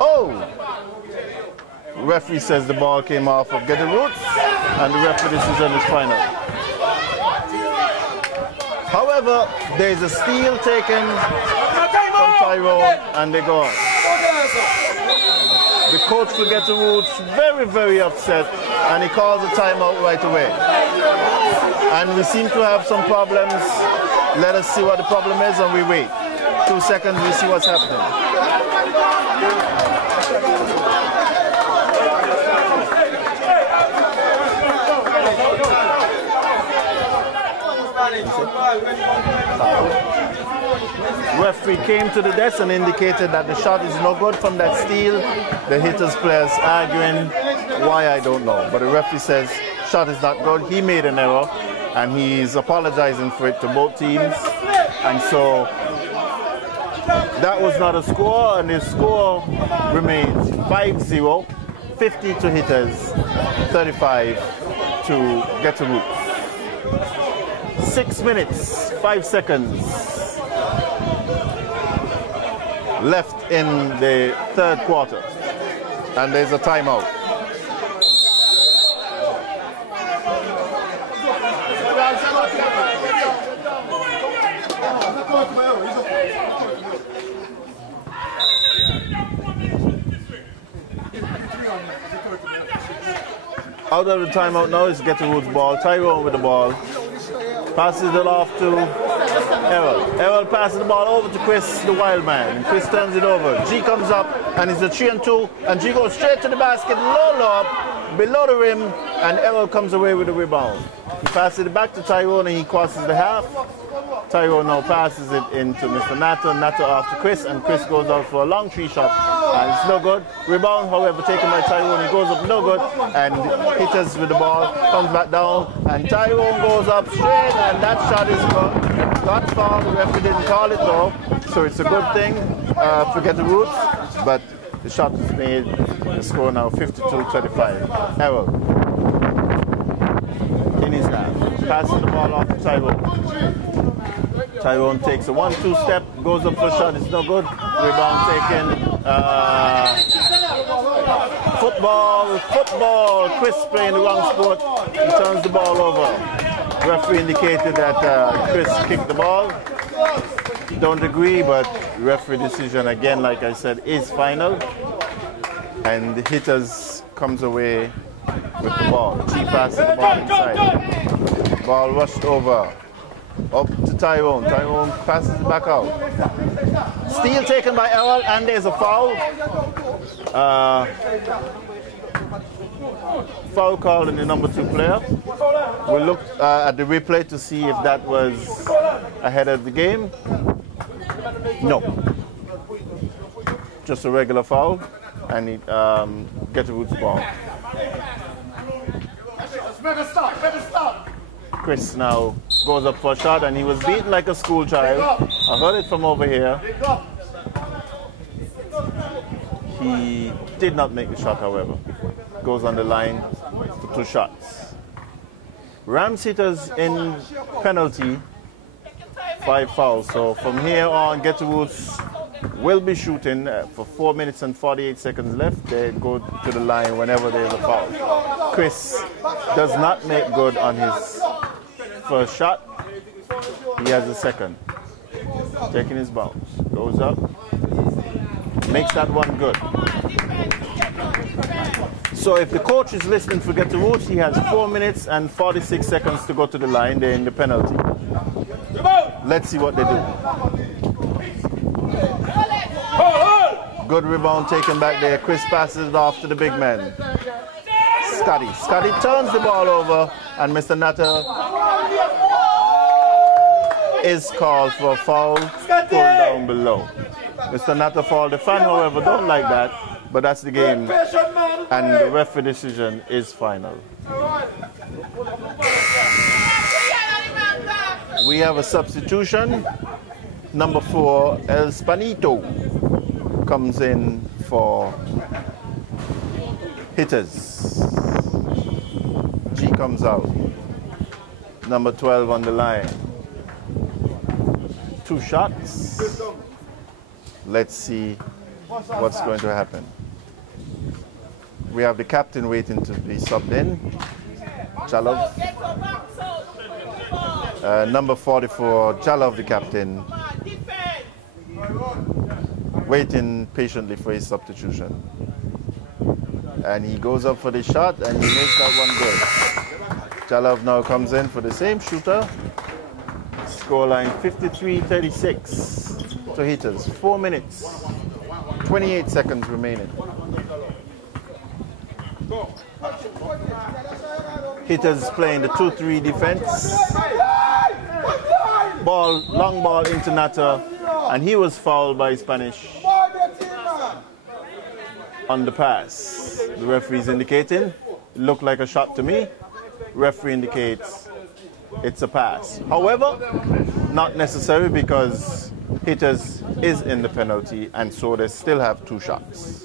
Oh! Referee says the ball came off of Ghetto Roots and the referee decision is final. However, there's a steal taken from Tyrone and they go on. The coach for Ghetto Roots very, very upset and he calls a timeout right away. And we seem to have some problems. Let us see what the problem is and we wait. 2 seconds, we see what's happening. Referee came to the desk and indicated that the shot is no good from that steal. The Hitters players arguing why, I don't know. But the referee says shot is not good. He made an error and he's apologizing for it to both teams. And so that was not a score, and the score remains 5-0, 50 to Hitters, 35 to Ghetto Roots. 6 minutes, 5 seconds left in the third quarter, and there's a timeout. Out of the timeout now is Ghetto Roots ball. Tyrone with the ball. Passes it off to Errol. Errol passes the ball over to Chris, the wild man. And Chris turns it over. G comes up and it's a 3-2. And G goes straight to the basket, low lob, below the rim. And Errol comes away with the rebound. He passes it back to Tyrone and he crosses the half. Tyrone now passes it into Mr. Nato. Nato off to Chris, and Chris goes out for a long 3 shot. And it's no good. Rebound, however, taken by Tyrone. He goes up, no good. And Hitters with the ball, comes back down. And Tyrone goes up straight, and that shot is good. Got fouled. The referee didn't call it though. So it's a good thing for Ghetto Roots. But the shot is made. The score now 52-35. Errol in his half. Passes the ball off to Tyrone. Tyrone takes a 1-2 step, goes up for a shot, it's no good. Rebound taken. Football. Chris playing the wrong sport. He turns the ball over. Referee indicated that Chris kicked the ball. Don't agree, but referee decision again, like I said, is final. And the Hitters comes away with the ball. G passes the ball inside. Ball rushed over. Up to Tyrone. Tyrone passes it back out. Steal taken by Errol, and there's a foul. Foul called on the number 2 player. We'll look at the replay to see if that was ahead of the game. No. Just a regular foul, and it Ghetto Roots ball. Better stop. Chris now goes up for a shot, and he was beaten like a school child. I heard it from over here. He did not make the shot, however. Goes on the line for 2 shots. Rams Hitters in penalty, 5 fouls. So from here on, Ghetto Roots will be shooting for 4 minutes and 48 seconds left. They go to the line whenever there's a foul. Chris does not make good on his first shot. He has a second. Taking his bounce. Goes up. Makes that one good. So if the coach is listening for Ghetto, he has 4 minutes and 46 seconds to go to the line. They're in the penalty. Let's see what they do. Good rebound taken back there. Chris passes it off to the big man. Scotty. Scotty turns the ball over, and Mr. Natter is called for a foul. Pulled down below. Mr. Natter fouled. The fan, however, don't like that, but that's the game, and the referee decision is final. We have a substitution. Number 4, El Spanito, comes in for hitters. G comes out. Number 12 on the line. 2 shots. Let's see what's going to happen. We have the captain waiting to be subbed in. Jalov. Number 44, Jalov, the captain, waiting patiently for his substitution. And he goes up for the shot, and he makes that one good. Jalov now comes in for the same shooter. Scoreline 53-36 to hitters. 4 minutes, 28 seconds remaining. Hitters playing the 2-3 defense. Ball, long ball into Natter, and he was fouled by Spanish on the pass. The referee's indicating, it looked like a shot to me. Referee indicates it's a pass. However, not necessary, because hitters is in the penalty, and so they still have 2 shots.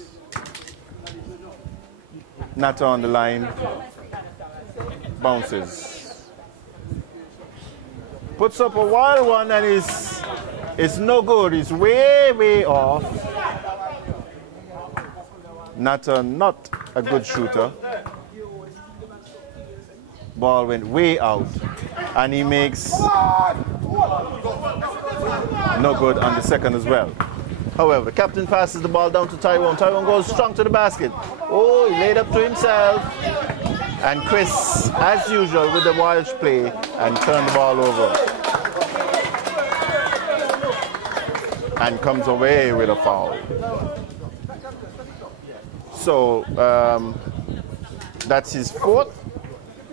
Natter on the line, bounces. Puts up a wild one, and it's no good. It's way, way off. Natter, not a good shooter. Ball went way out, and he makes no good on the second as well. However, the captain passes the ball down to Tyrone. Tyrone goes strong to the basket. Oh, he laid up to himself. And Chris, as usual, with the wild play, and turned the ball over. And comes away with a foul. So, that's his 4th,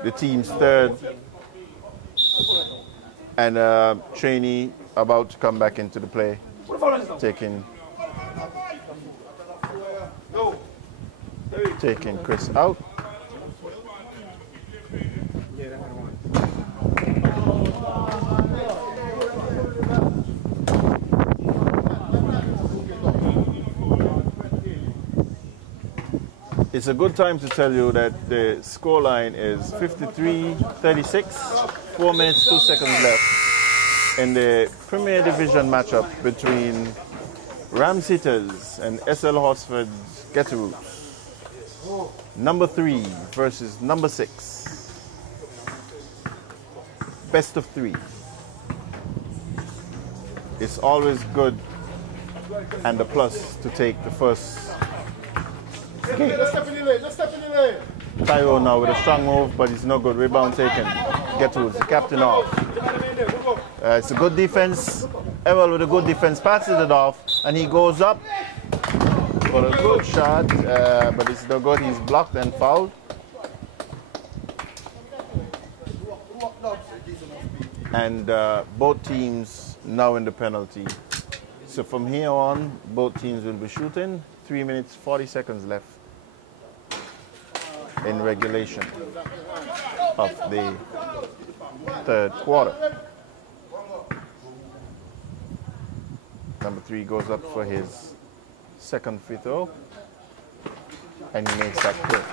the team's 3rd. And trainee about to come back into the play, taking Chris out. It's a good time to tell you that the scoreline is 53-36, 4 minutes, 2 seconds left in the Premier Division matchup between Rams Hitters and SL Horsford's Ghetto. Number 3 versus number 6. Best of 3. It's always good and a plus to take the first game. Tyrone now with a strong move, but it's no good. Rebound taken. Ghetto's the captain off. It's a good defense. Errol with a good defense passes it off, and he goes up for a good shot, but it's no good. He's blocked and fouled. And both teams now in the penalty. So from here on, both teams will be shooting. 3 minutes, 40 seconds left in regulation of the 3rd quarter. Number 3 goes up for his second free throw, and he makes that good.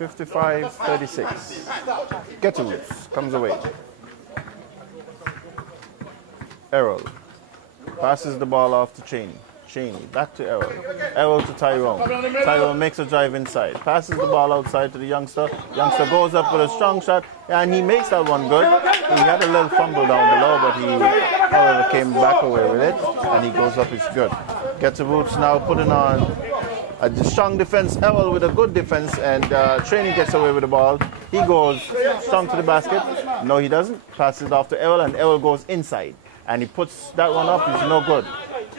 55-36. Ghetto comes away. Errol Passes the ball off to Cheney. Cheney back to Errol. Errol to Tyrone. Tyrone makes a drive inside. Passes the ball outside to the youngster. Youngster goes up with a strong shot, and he makes that one good. He had a little fumble down below, but he, however, came back away with it, and he goes up. It's good. Ghetto Roots now putting on a strong defense. Errol with a good defense, and Cheney gets away with the ball. He goes strong to the basket. No, he doesn't. Passes it off to Errol, and Errol goes inside, and he puts that one up. It's no good.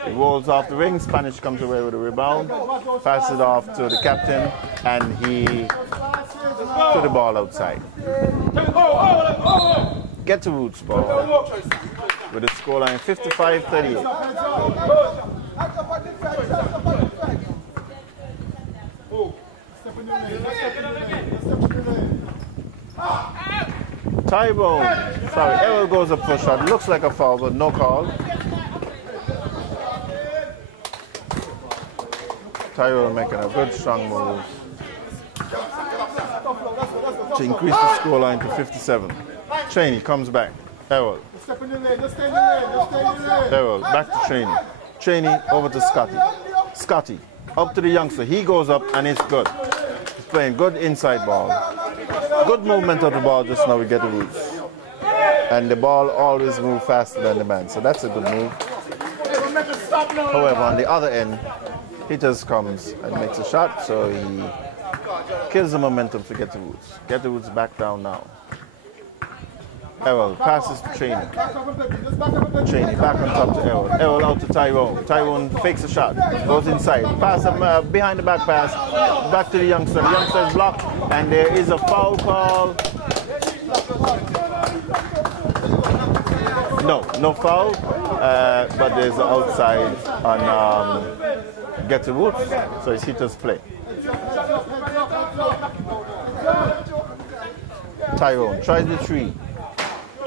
It rolls off the ring. Spanish comes away with a rebound. Passes it off to the captain, and he to the ball outside. Ghetto Roots ball with a scoreline 55-38. Tyrone, sorry, Errol goes up for a shot. Looks like a foul, but no call. Tyrone making a good strong move to increase the scoreline to 57. Cheney comes back. Errol. Errol back to Cheney. Cheney over to Scotty. Scotty up to the youngster. He goes up and it's good. He's playing good inside ball. Good movement of the ball just now. We get the Roots. And the ball always moves faster than the man. So that's a good move. However, on the other end, he just comes and makes a shot, so he kills the momentum to Ghetto Roots. Ghetto Roots back down now. Errol passes to Cheney. Cheney back on top to Errol. Errol out to Tyrone. Tyrone fakes a shot, goes inside. Pass him behind the back pass, back to the youngster. The youngster is blocked, and there is a foul call. No foul, but there's an outside on Ghetto Roots, so it's hitters play. Tyrone tries the three.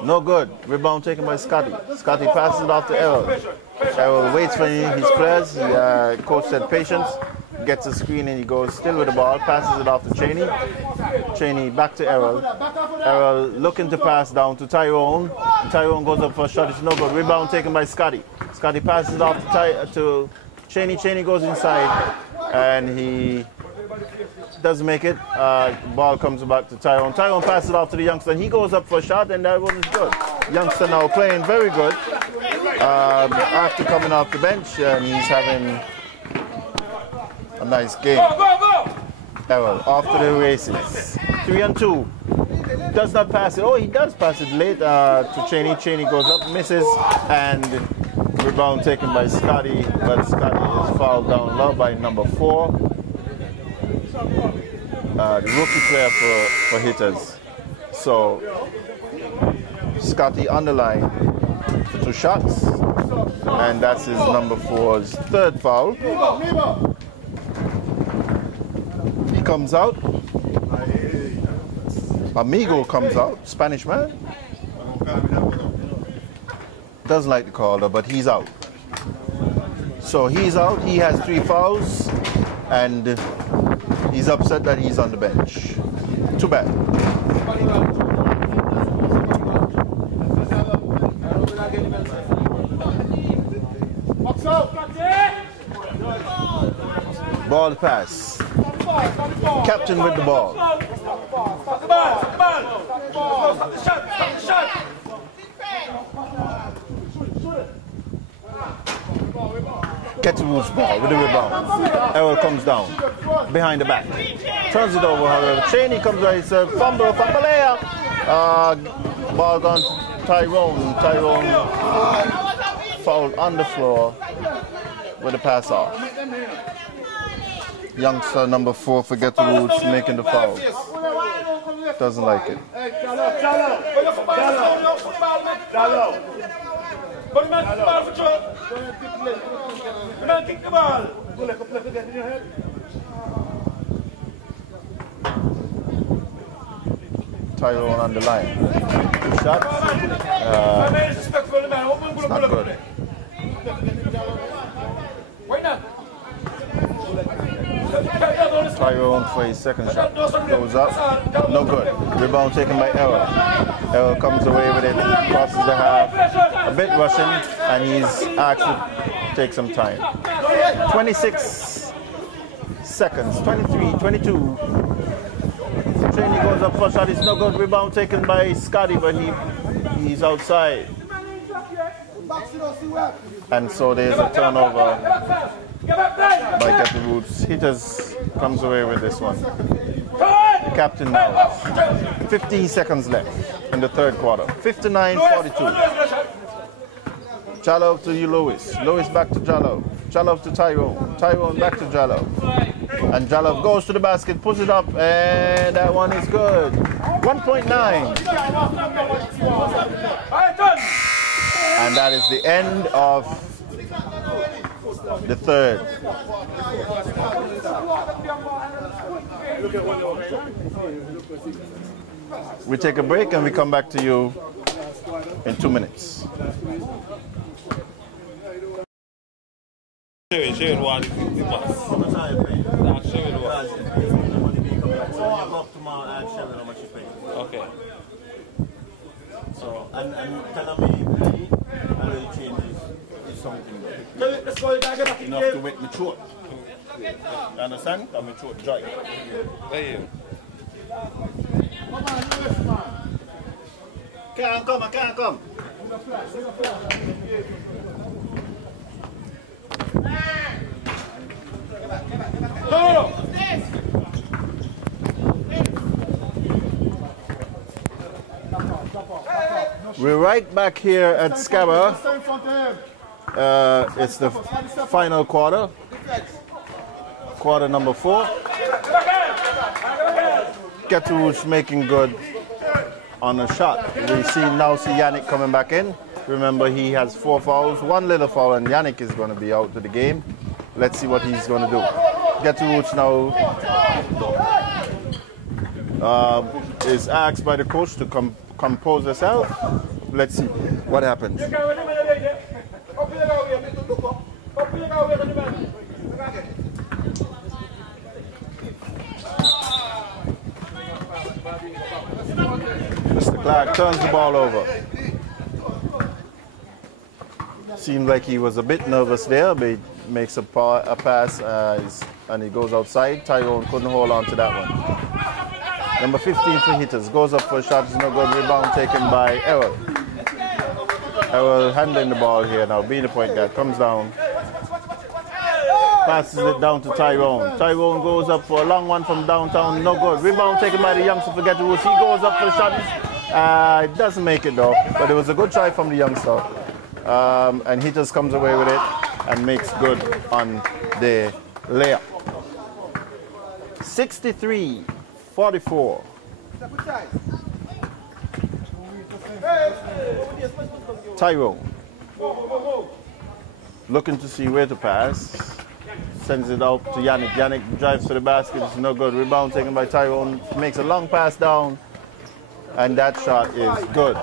No good. Rebound taken by Scotty. Scotty passes it off to Errol. Errol waits for his players. Coach said patience. Gets a screen and he goes still with the ball. Passes it off to Cheney. Cheney back to Errol. Errol looking to pass down to Tyrone. Tyrone goes up for a shot. It's no good. Rebound taken by Scotty. Scotty passes it off to Cheney. Cheney goes inside and he doesn't make it. Ball comes back to Tyrone. Tyrone passes it off to the youngster. He goes up for a shot and that one is good. Youngster now playing very good after coming off the bench, and he's having a nice game. Errol off to the races. 3-on-2. Does not pass it. Oh, he does pass it late to Cheney. Cheney goes up, misses, and rebound taken by Scotty, but Scotty is fouled down low by number 4. The rookie player for hitters. So Scotty on the line for 2 shots, and that's his number 4's 3rd foul. He comes out. Amigo comes out, Spanish man. Doesn't like the call though, but he's out. So he's out, he has 3 fouls, and he's upset that he's on the bench. Too bad. Ball pass. Captain with the ball. Ghetto Roots ball with the rebound. Errol comes down behind the back. Turns it over, however. Cheney comes right. It's a fumble. Ball gone to Tyrone. Tyrone fouled on the floor with a pass off. Youngster number 4 for Ghetto Roots making the foul. Doesn't like it. Tyrone on the line. Shot. It's not good. Tyrone for his 2nd shot. Goes up. No good. Rebound taken by Errol. Errol comes away with it. Crosses the half. A bit rushing, and he's asked to take some time. 26 seconds, 23, 22. Cheney goes up for a shot. It's no good. Rebound taken by Scotty, but he's outside. And so there's a turnover by Ghetto Roots. Hitters comes away with this one. The captain now. 15 seconds left in the third quarter. 59-42. Jalov to you, Lewis. Lewis back to Jalov. Jalov to Tyrone. Tyrone back to Jalov. And Jalov goes to the basket, puts it up, and that one is good. 1.9. And that is the end of the third. We take a break and we come back to you in 2 minutes. Share one. Okay. So, and tell me, I will change is something enough to make me throat. You understand? I'm my throat dry. Can't come, I can't come. No. We're right back here at Scabba. It's the final quarter. Quarter number 4. Ghetto making good on a shot. We now see Yannick coming back in. Remember, he has 4 fouls, 1 little foul, and Yannick is going to be out of the game. Let's see what he's going to do. Ghetto now is asked by the coach to compose herself. Let's see what happens. Mr. Clark turns the ball over. Seemed like he was a bit nervous there, but he makes a pass and he goes outside. Tyrone couldn't hold on to that one. Number 15 for hitters. Goes up for a shot. It's no good. Rebound taken by Errol. Errol handling the ball here now. Being the point guard. Comes down. Passes it down to Tyrone. Tyrone goes up for a long one from downtown. No good. Rebound taken by the youngster for Ghetto Woods. He goes up for the shot. It doesn't make it though. But it was a good try from the youngster. And hitters comes away with it and makes good on the layup. 63-44. Tyrone looking to see where to pass. Sends it out to Yannick. Yannick drives to the basket. It's no good. Rebound taken by Tyrone. Makes a long pass down. And that shot is good.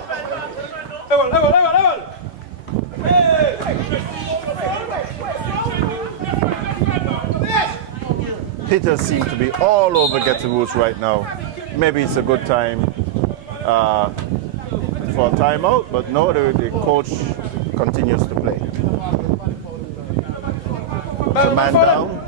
Hitters seem to be all over Ghetto Roots right now. Maybe it's a good time for a timeout, but no, the coach continues to play. The man down.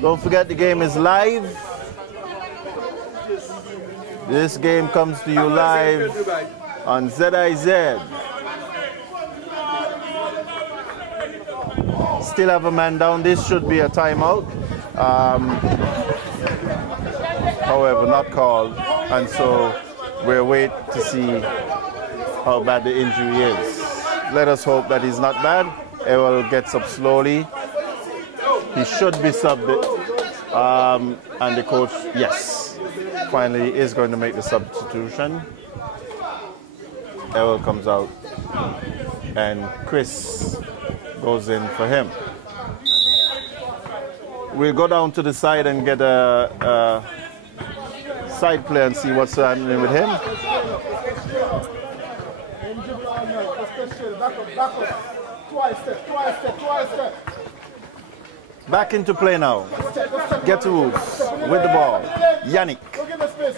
Don't forget the game is live. This game comes to you live on ZIZ. Still have a man down. This should be a timeout. However, not called. And so we'll wait to see how bad the injury is. Let us hope that he's not bad. Errol gets up slowly. He should be subbed. And the coach, yes, finally is going to make the substitution. Errol comes out and Chris goes in for him. We'll go down to the side and get a side play and see what's happening with him. Back into play now. Ghetto with the ball. Yannick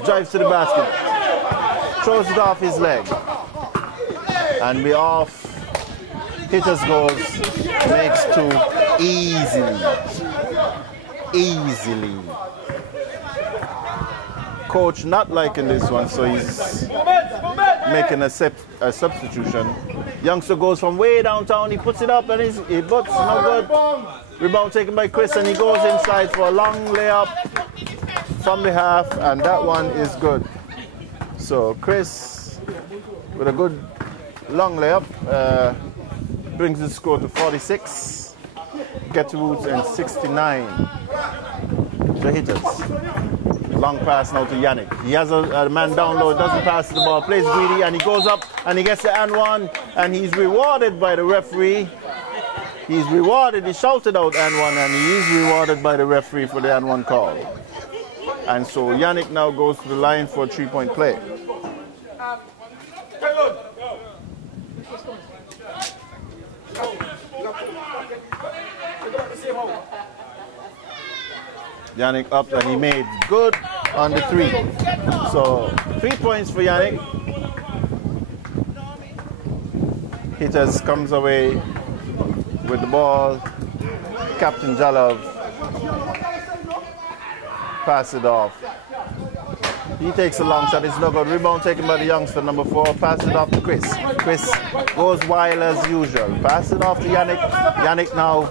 drives to the basket. Throws it off his leg. And we off. Hitters goes. Makes two easily. Easily. Coach not liking this one, so he's making a substitution. Youngster goes from way downtown, he puts it up and he puts no good. Rebound taken by Chris and he goes inside for a long layup from the half, and that one is good. So Chris with a good long layup brings the score to 46. Ghetto and 69. The Hitters. Long pass now to Yannick. He has a man down low, doesn't pass the ball, plays greedy, and he goes up and he gets the and one, and he's rewarded by the referee. He's rewarded, he shouted out and one, and he is rewarded by the referee for the and one call. And so Yannick now goes to the line for a 3-point play. Yannick up and he made good on the 3. So 3 points for Yannick. Hitters comes away with the ball. Captain Jalov pass it off. He takes a long shot, it's no good. Rebound taken by the youngster, number 4. Pass it off to Chris. Chris goes wild as usual. Pass it off to Yannick. Yannick now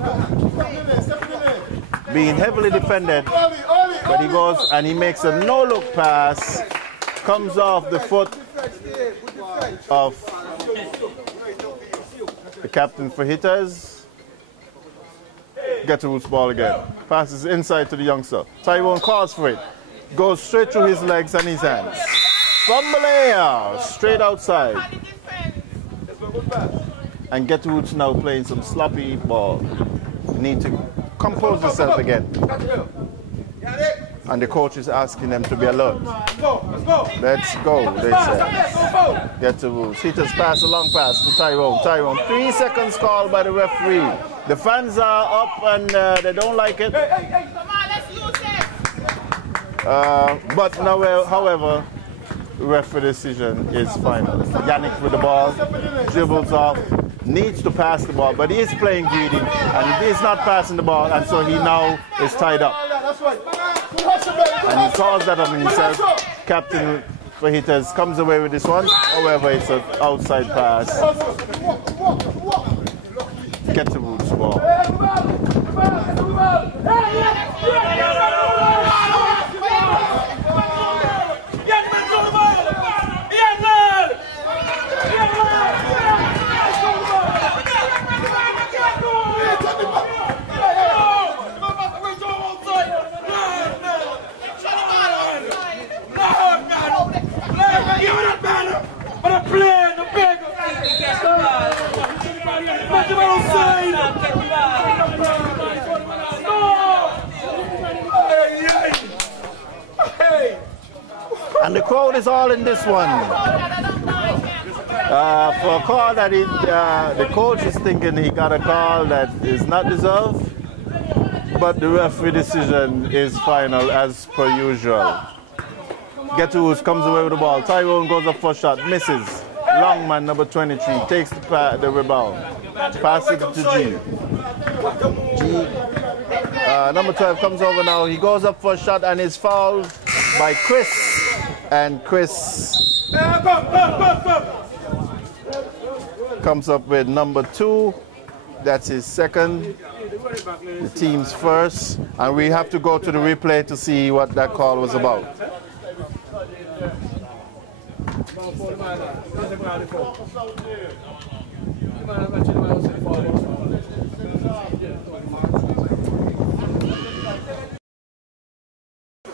being heavily defended, but he goes and he makes a no-look pass. Comes off the foot of the captain for Hitters. Ghetto's ball again. Passes inside to the youngster. Tyrone calls for it. Goes straight through his legs and his hands. From Malaya, straight outside. And Ghetto's now playing some sloppy ball. Need to compose yourself again. And the coach is asking them to be alert. Let's go, they say. Ghetto. Hitters pass a long pass to Tyrone. Tyrone, 3 seconds called by the referee. The fans are up and they don't like it. But now, however, the referee decision is final. Yannick with the ball, dribbles off, needs to pass the ball, but he is playing greedy and he is not passing the ball, and so he now is tied up. And he calls that on himself. Captain for Hitters comes away with this one. However, it's an outside pass. Get the Woods ball. And the crowd is all in this one. For a call that the coach is thinking he got a call that is not deserved, but the referee decision is final as per usual. Ghetto comes away with the ball. Tyrone goes up for a shot, misses. Longman, number 23, takes the rebound. Pass it to G. Number 12 comes over now. He goes up for a shot and is fouled by Chris. And Chris comes up with number 2. That's his second. The team's first. And we have to go to the replay to see what that call was about.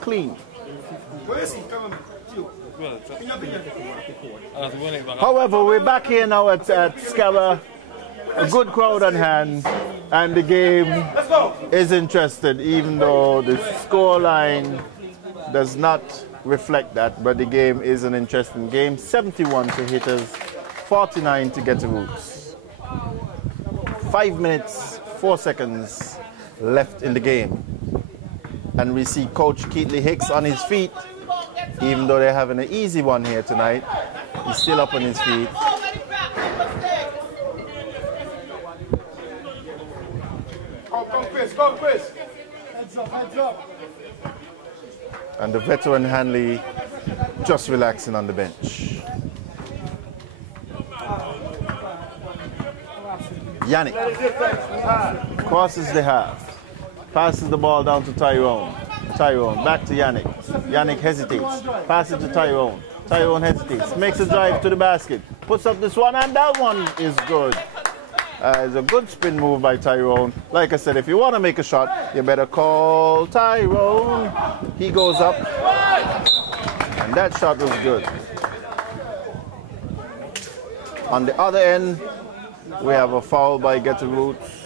Clean. However, we're back here now at Scaba. A good crowd on hand, and the game is interested, even though the score line does not reflect that, but the game is an interesting game. 71 to Hitters, 49 to Ghetto Roots. 5 minutes, 4 seconds left in the game. And we see Coach Keatley Hicks on his feet. Even though they're having an easy one here tonight, he's still up on his feet. Go, Chris, go, Chris. Heads up, heads up. And the veteran Hanley just relaxing on the bench. Yannick crosses the half, passes the ball down to Tyrone. Tyrone back to Yannick. Yannick hesitates, passes to Tyrone. Tyrone hesitates, makes a drive to the basket, puts up this one, and that one is good. It's a good spin move by Tyrone. Like I said, if you want to make a shot, you better call Tyrone. He goes up, and that shot was good. On the other end, we have a foul by Ghetto Roots.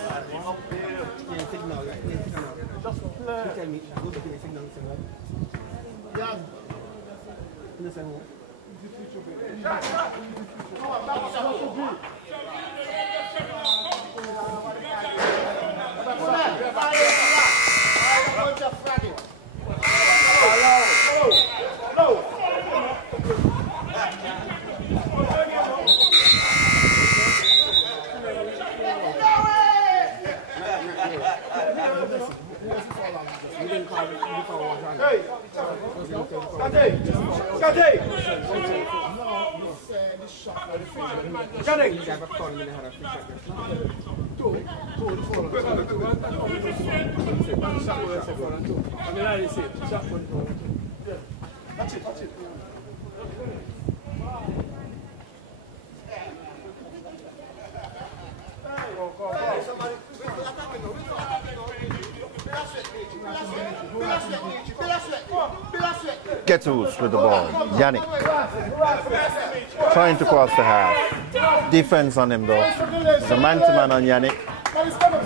Ghetto with the ball. Yannick trying to cross the half. Defense on him though. It's a man-to-man on Yannick.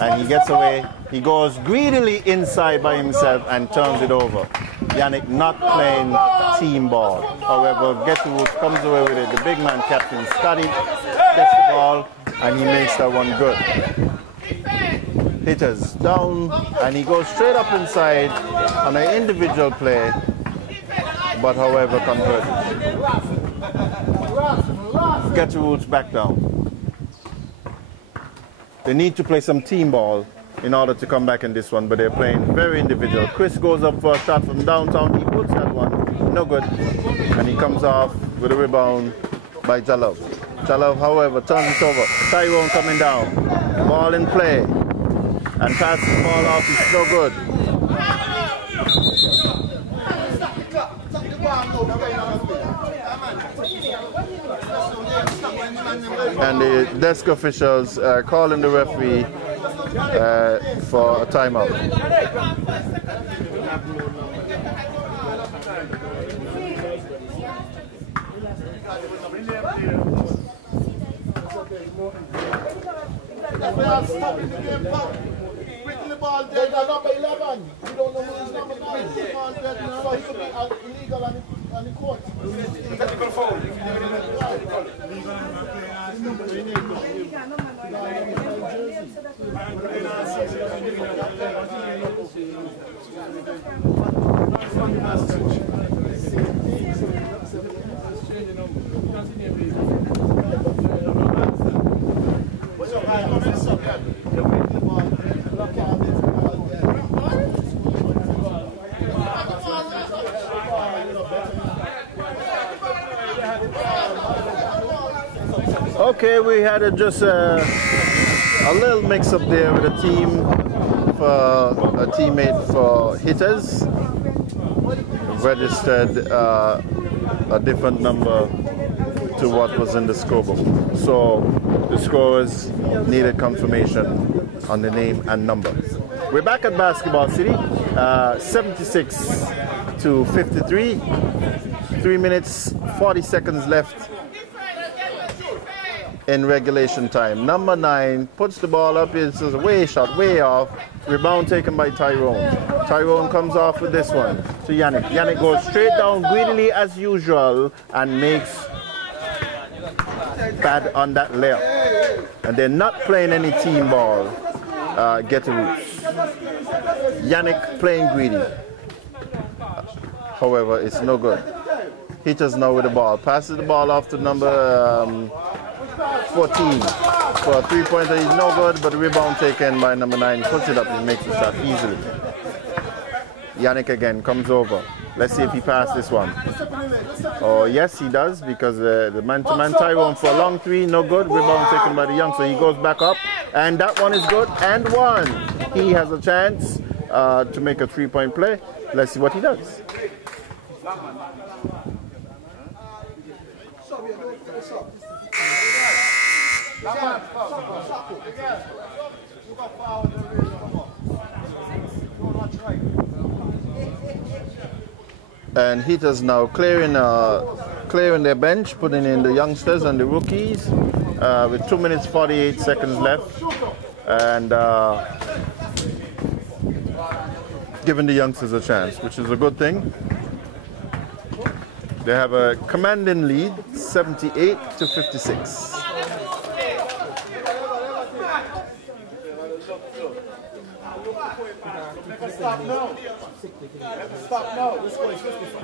And he gets away. He goes greedily inside by himself and turns it over. Yannick not playing team ball. However, Ghetto comes away with it. The big man captain studied, gets the ball, and he makes that one good. Hitters down, and he goes straight up inside on an individual play, but however converted. Ghetto Roots back down. They need to play some team ball in order to come back in this one, but they're playing very individual. Chris goes up for a shot from downtown. He puts that one. No good. And he comes off with a rebound by Jalov. Jalov, however, turns it over. Tyrone coming down. Ball in play. And passes the ball off is no good. And the desk officials are calling the referee for a timeout. The ball dead, number 11. We don't know who's number 9. The ball dead now. So he could be illegal on the court. Technical foul. Okay, we had just a little mix-up there with a teammate for hitters. Registered a different number to what was in the scorebook. So the scorers needed confirmation on the name and number. We're back at Basketball City, 76 to 53. 3 minutes, 40 seconds left in regulation time. Number 9 puts the ball up. It's a way shot, way off. Rebound taken by Tyrone. Tyrone comes off with this one to Yannick. Yannick goes straight down greedily as usual and makes bad on that layup. And they're not playing any team ball. Ghetto Roots. Yannick playing greedy. However, it's no good. Hitters now with the ball. Passes the ball off to number 14 for a three-pointer. He's no good, but the rebound taken by number 9. Puts it up and makes the shot easily. Yannick again comes over. Let's see if he passed this one. Oh, yes, he does, because the man-to-man Tyrone for a long three, no good. Rebound taken by the youngster. He goes back up, and that one is good, and one. He has a chance to make a three-point play. Let's see what he does. And Hitters now clearing their bench, putting in the youngsters and the rookies with 2 minutes 48 seconds left, and giving the youngsters a chance, which is a good thing. They have a commanding lead, 78 to 56. Stop now. Stop now. This one is 55.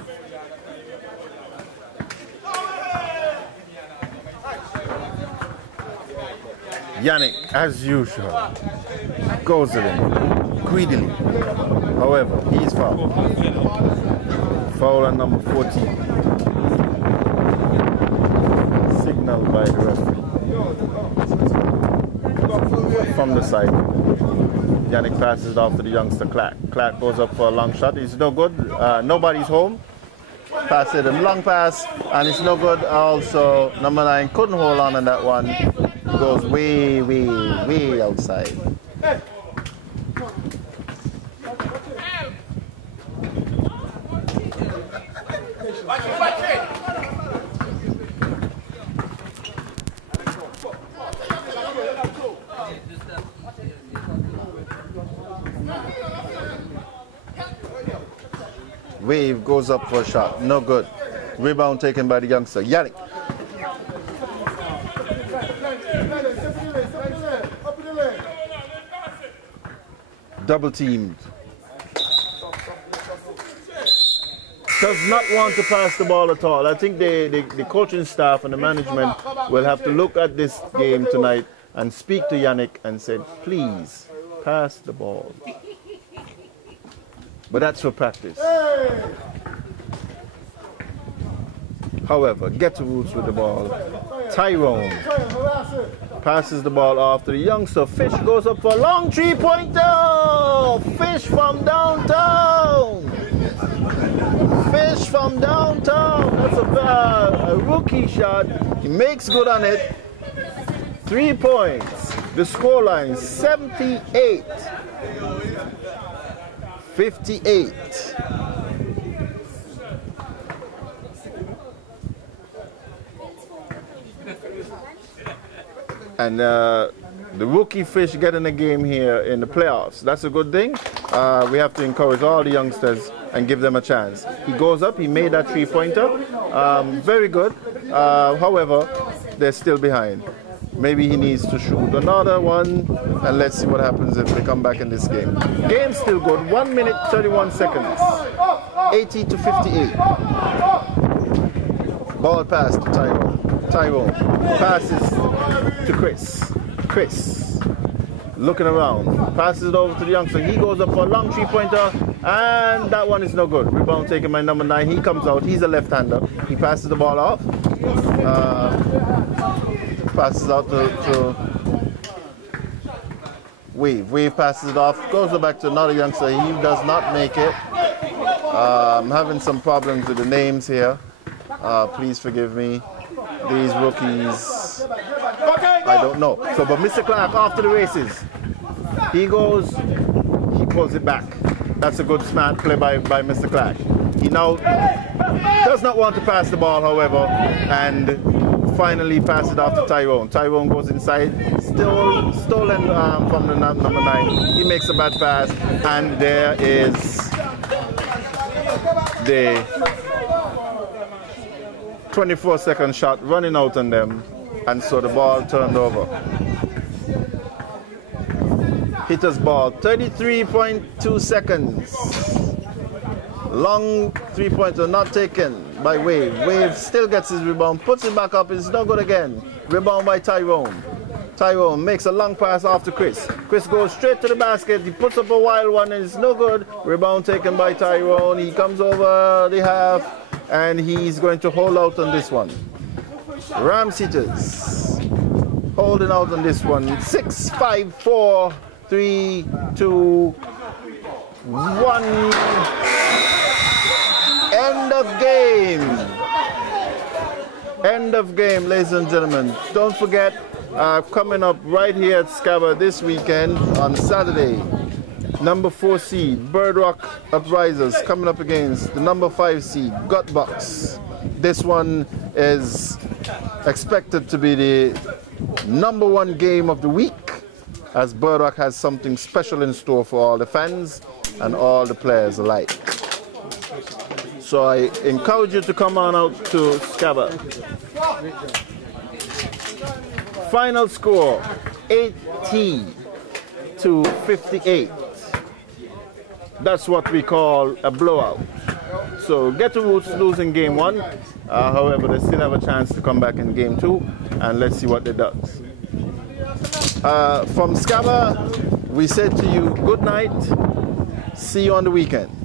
Yannick, as usual, goes it in greedily. However, he is fouled. Foul on number 14. Signaled by the referee. From the side. Yannick passes it off to the youngster Clark. Clark goes up for a long shot. It's no good. Nobody's home. Pass it, a long pass, and it's no good. Also, number 9 couldn't hold on that one. Goes way, way, way outside. Wave goes up for a shot. No good. Rebound taken by the youngster. Yannick. Double teamed. Does not want to pass the ball at all. I think the coaching staff and the management will have to look at this game tonight and speak to Yannick and say, please, pass the ball. But that's for practice. However, Ghetto roots with the ball. Tyrone passes the ball off to the youngster. Fish goes up for a long three-pointer. Fish from downtown. Fish from downtown. That's a rookie shot. He makes good on it. 3 points. The scoreline 78. 58. And the rookie Fish getting a game here in the playoffs. That's a good thing. We have to encourage all the youngsters and give them a chance. He goes up, he made that three-pointer. Very good. However, they're still behind. Maybe he needs to shoot another one, and let's see what happens if they come back in this game. Game's still good. 1 minute 31 seconds. 80 to 58. Ball pass to Tyrone. Tyrone passes to Chris. Chris looking around. Passes it over to the youngster. He goes up for a long three-pointer, and that one is no good. Rebound taken by number 9. He comes out. He's a left-hander. He passes the ball off. Passes out to Wave. Wave passes it off. Goes back to another youngster. He does not make it. I'm having some problems with the names here. Please forgive me. These rookies, I don't know. So, but Mr. Clark after the races, he goes, he pulls it back. That's a good smart play by Mr. Clark. He now does not want to pass the ball, however, and finally passes it off to Tyrone. Tyrone goes inside, still stolen from the number 9. He makes a bad pass, and there is the 24-second shot running out on them, and so the ball turned over. Hitter's ball. 33.2 seconds. Long 3-pointer not taken by Wave. Wave still gets his rebound, puts it back up. It's no good again. Rebound by Tyrone. Tyrone makes a long pass off to Chris. Chris goes straight to the basket. He puts up a wild one and it's no good. Rebound taken by Tyrone. He comes over the half and he's going to hold out on this one. Rams Hitters holding out on this one. 6, 5, 4, 3, 2, 1. End of game. End of game, ladies and gentlemen. Don't forget, coming up right here at Scaba this weekend on Saturday, number 4 seed, Bird Rock Uprisers coming up against the number 5 seed, Gutbucks. This one is expected to be the number 1 game of the week, as Bird Rock has something special in store for all the fans and all the players alike. So I encourage you to come on out to Scaba. Final score, 80 to 58. That's what we call a blowout. So Ghetto Roots losing game 1. However, they still have a chance to come back in game 2. And let's see what they do. From Scaba, we said to you, good night. See you on the weekend.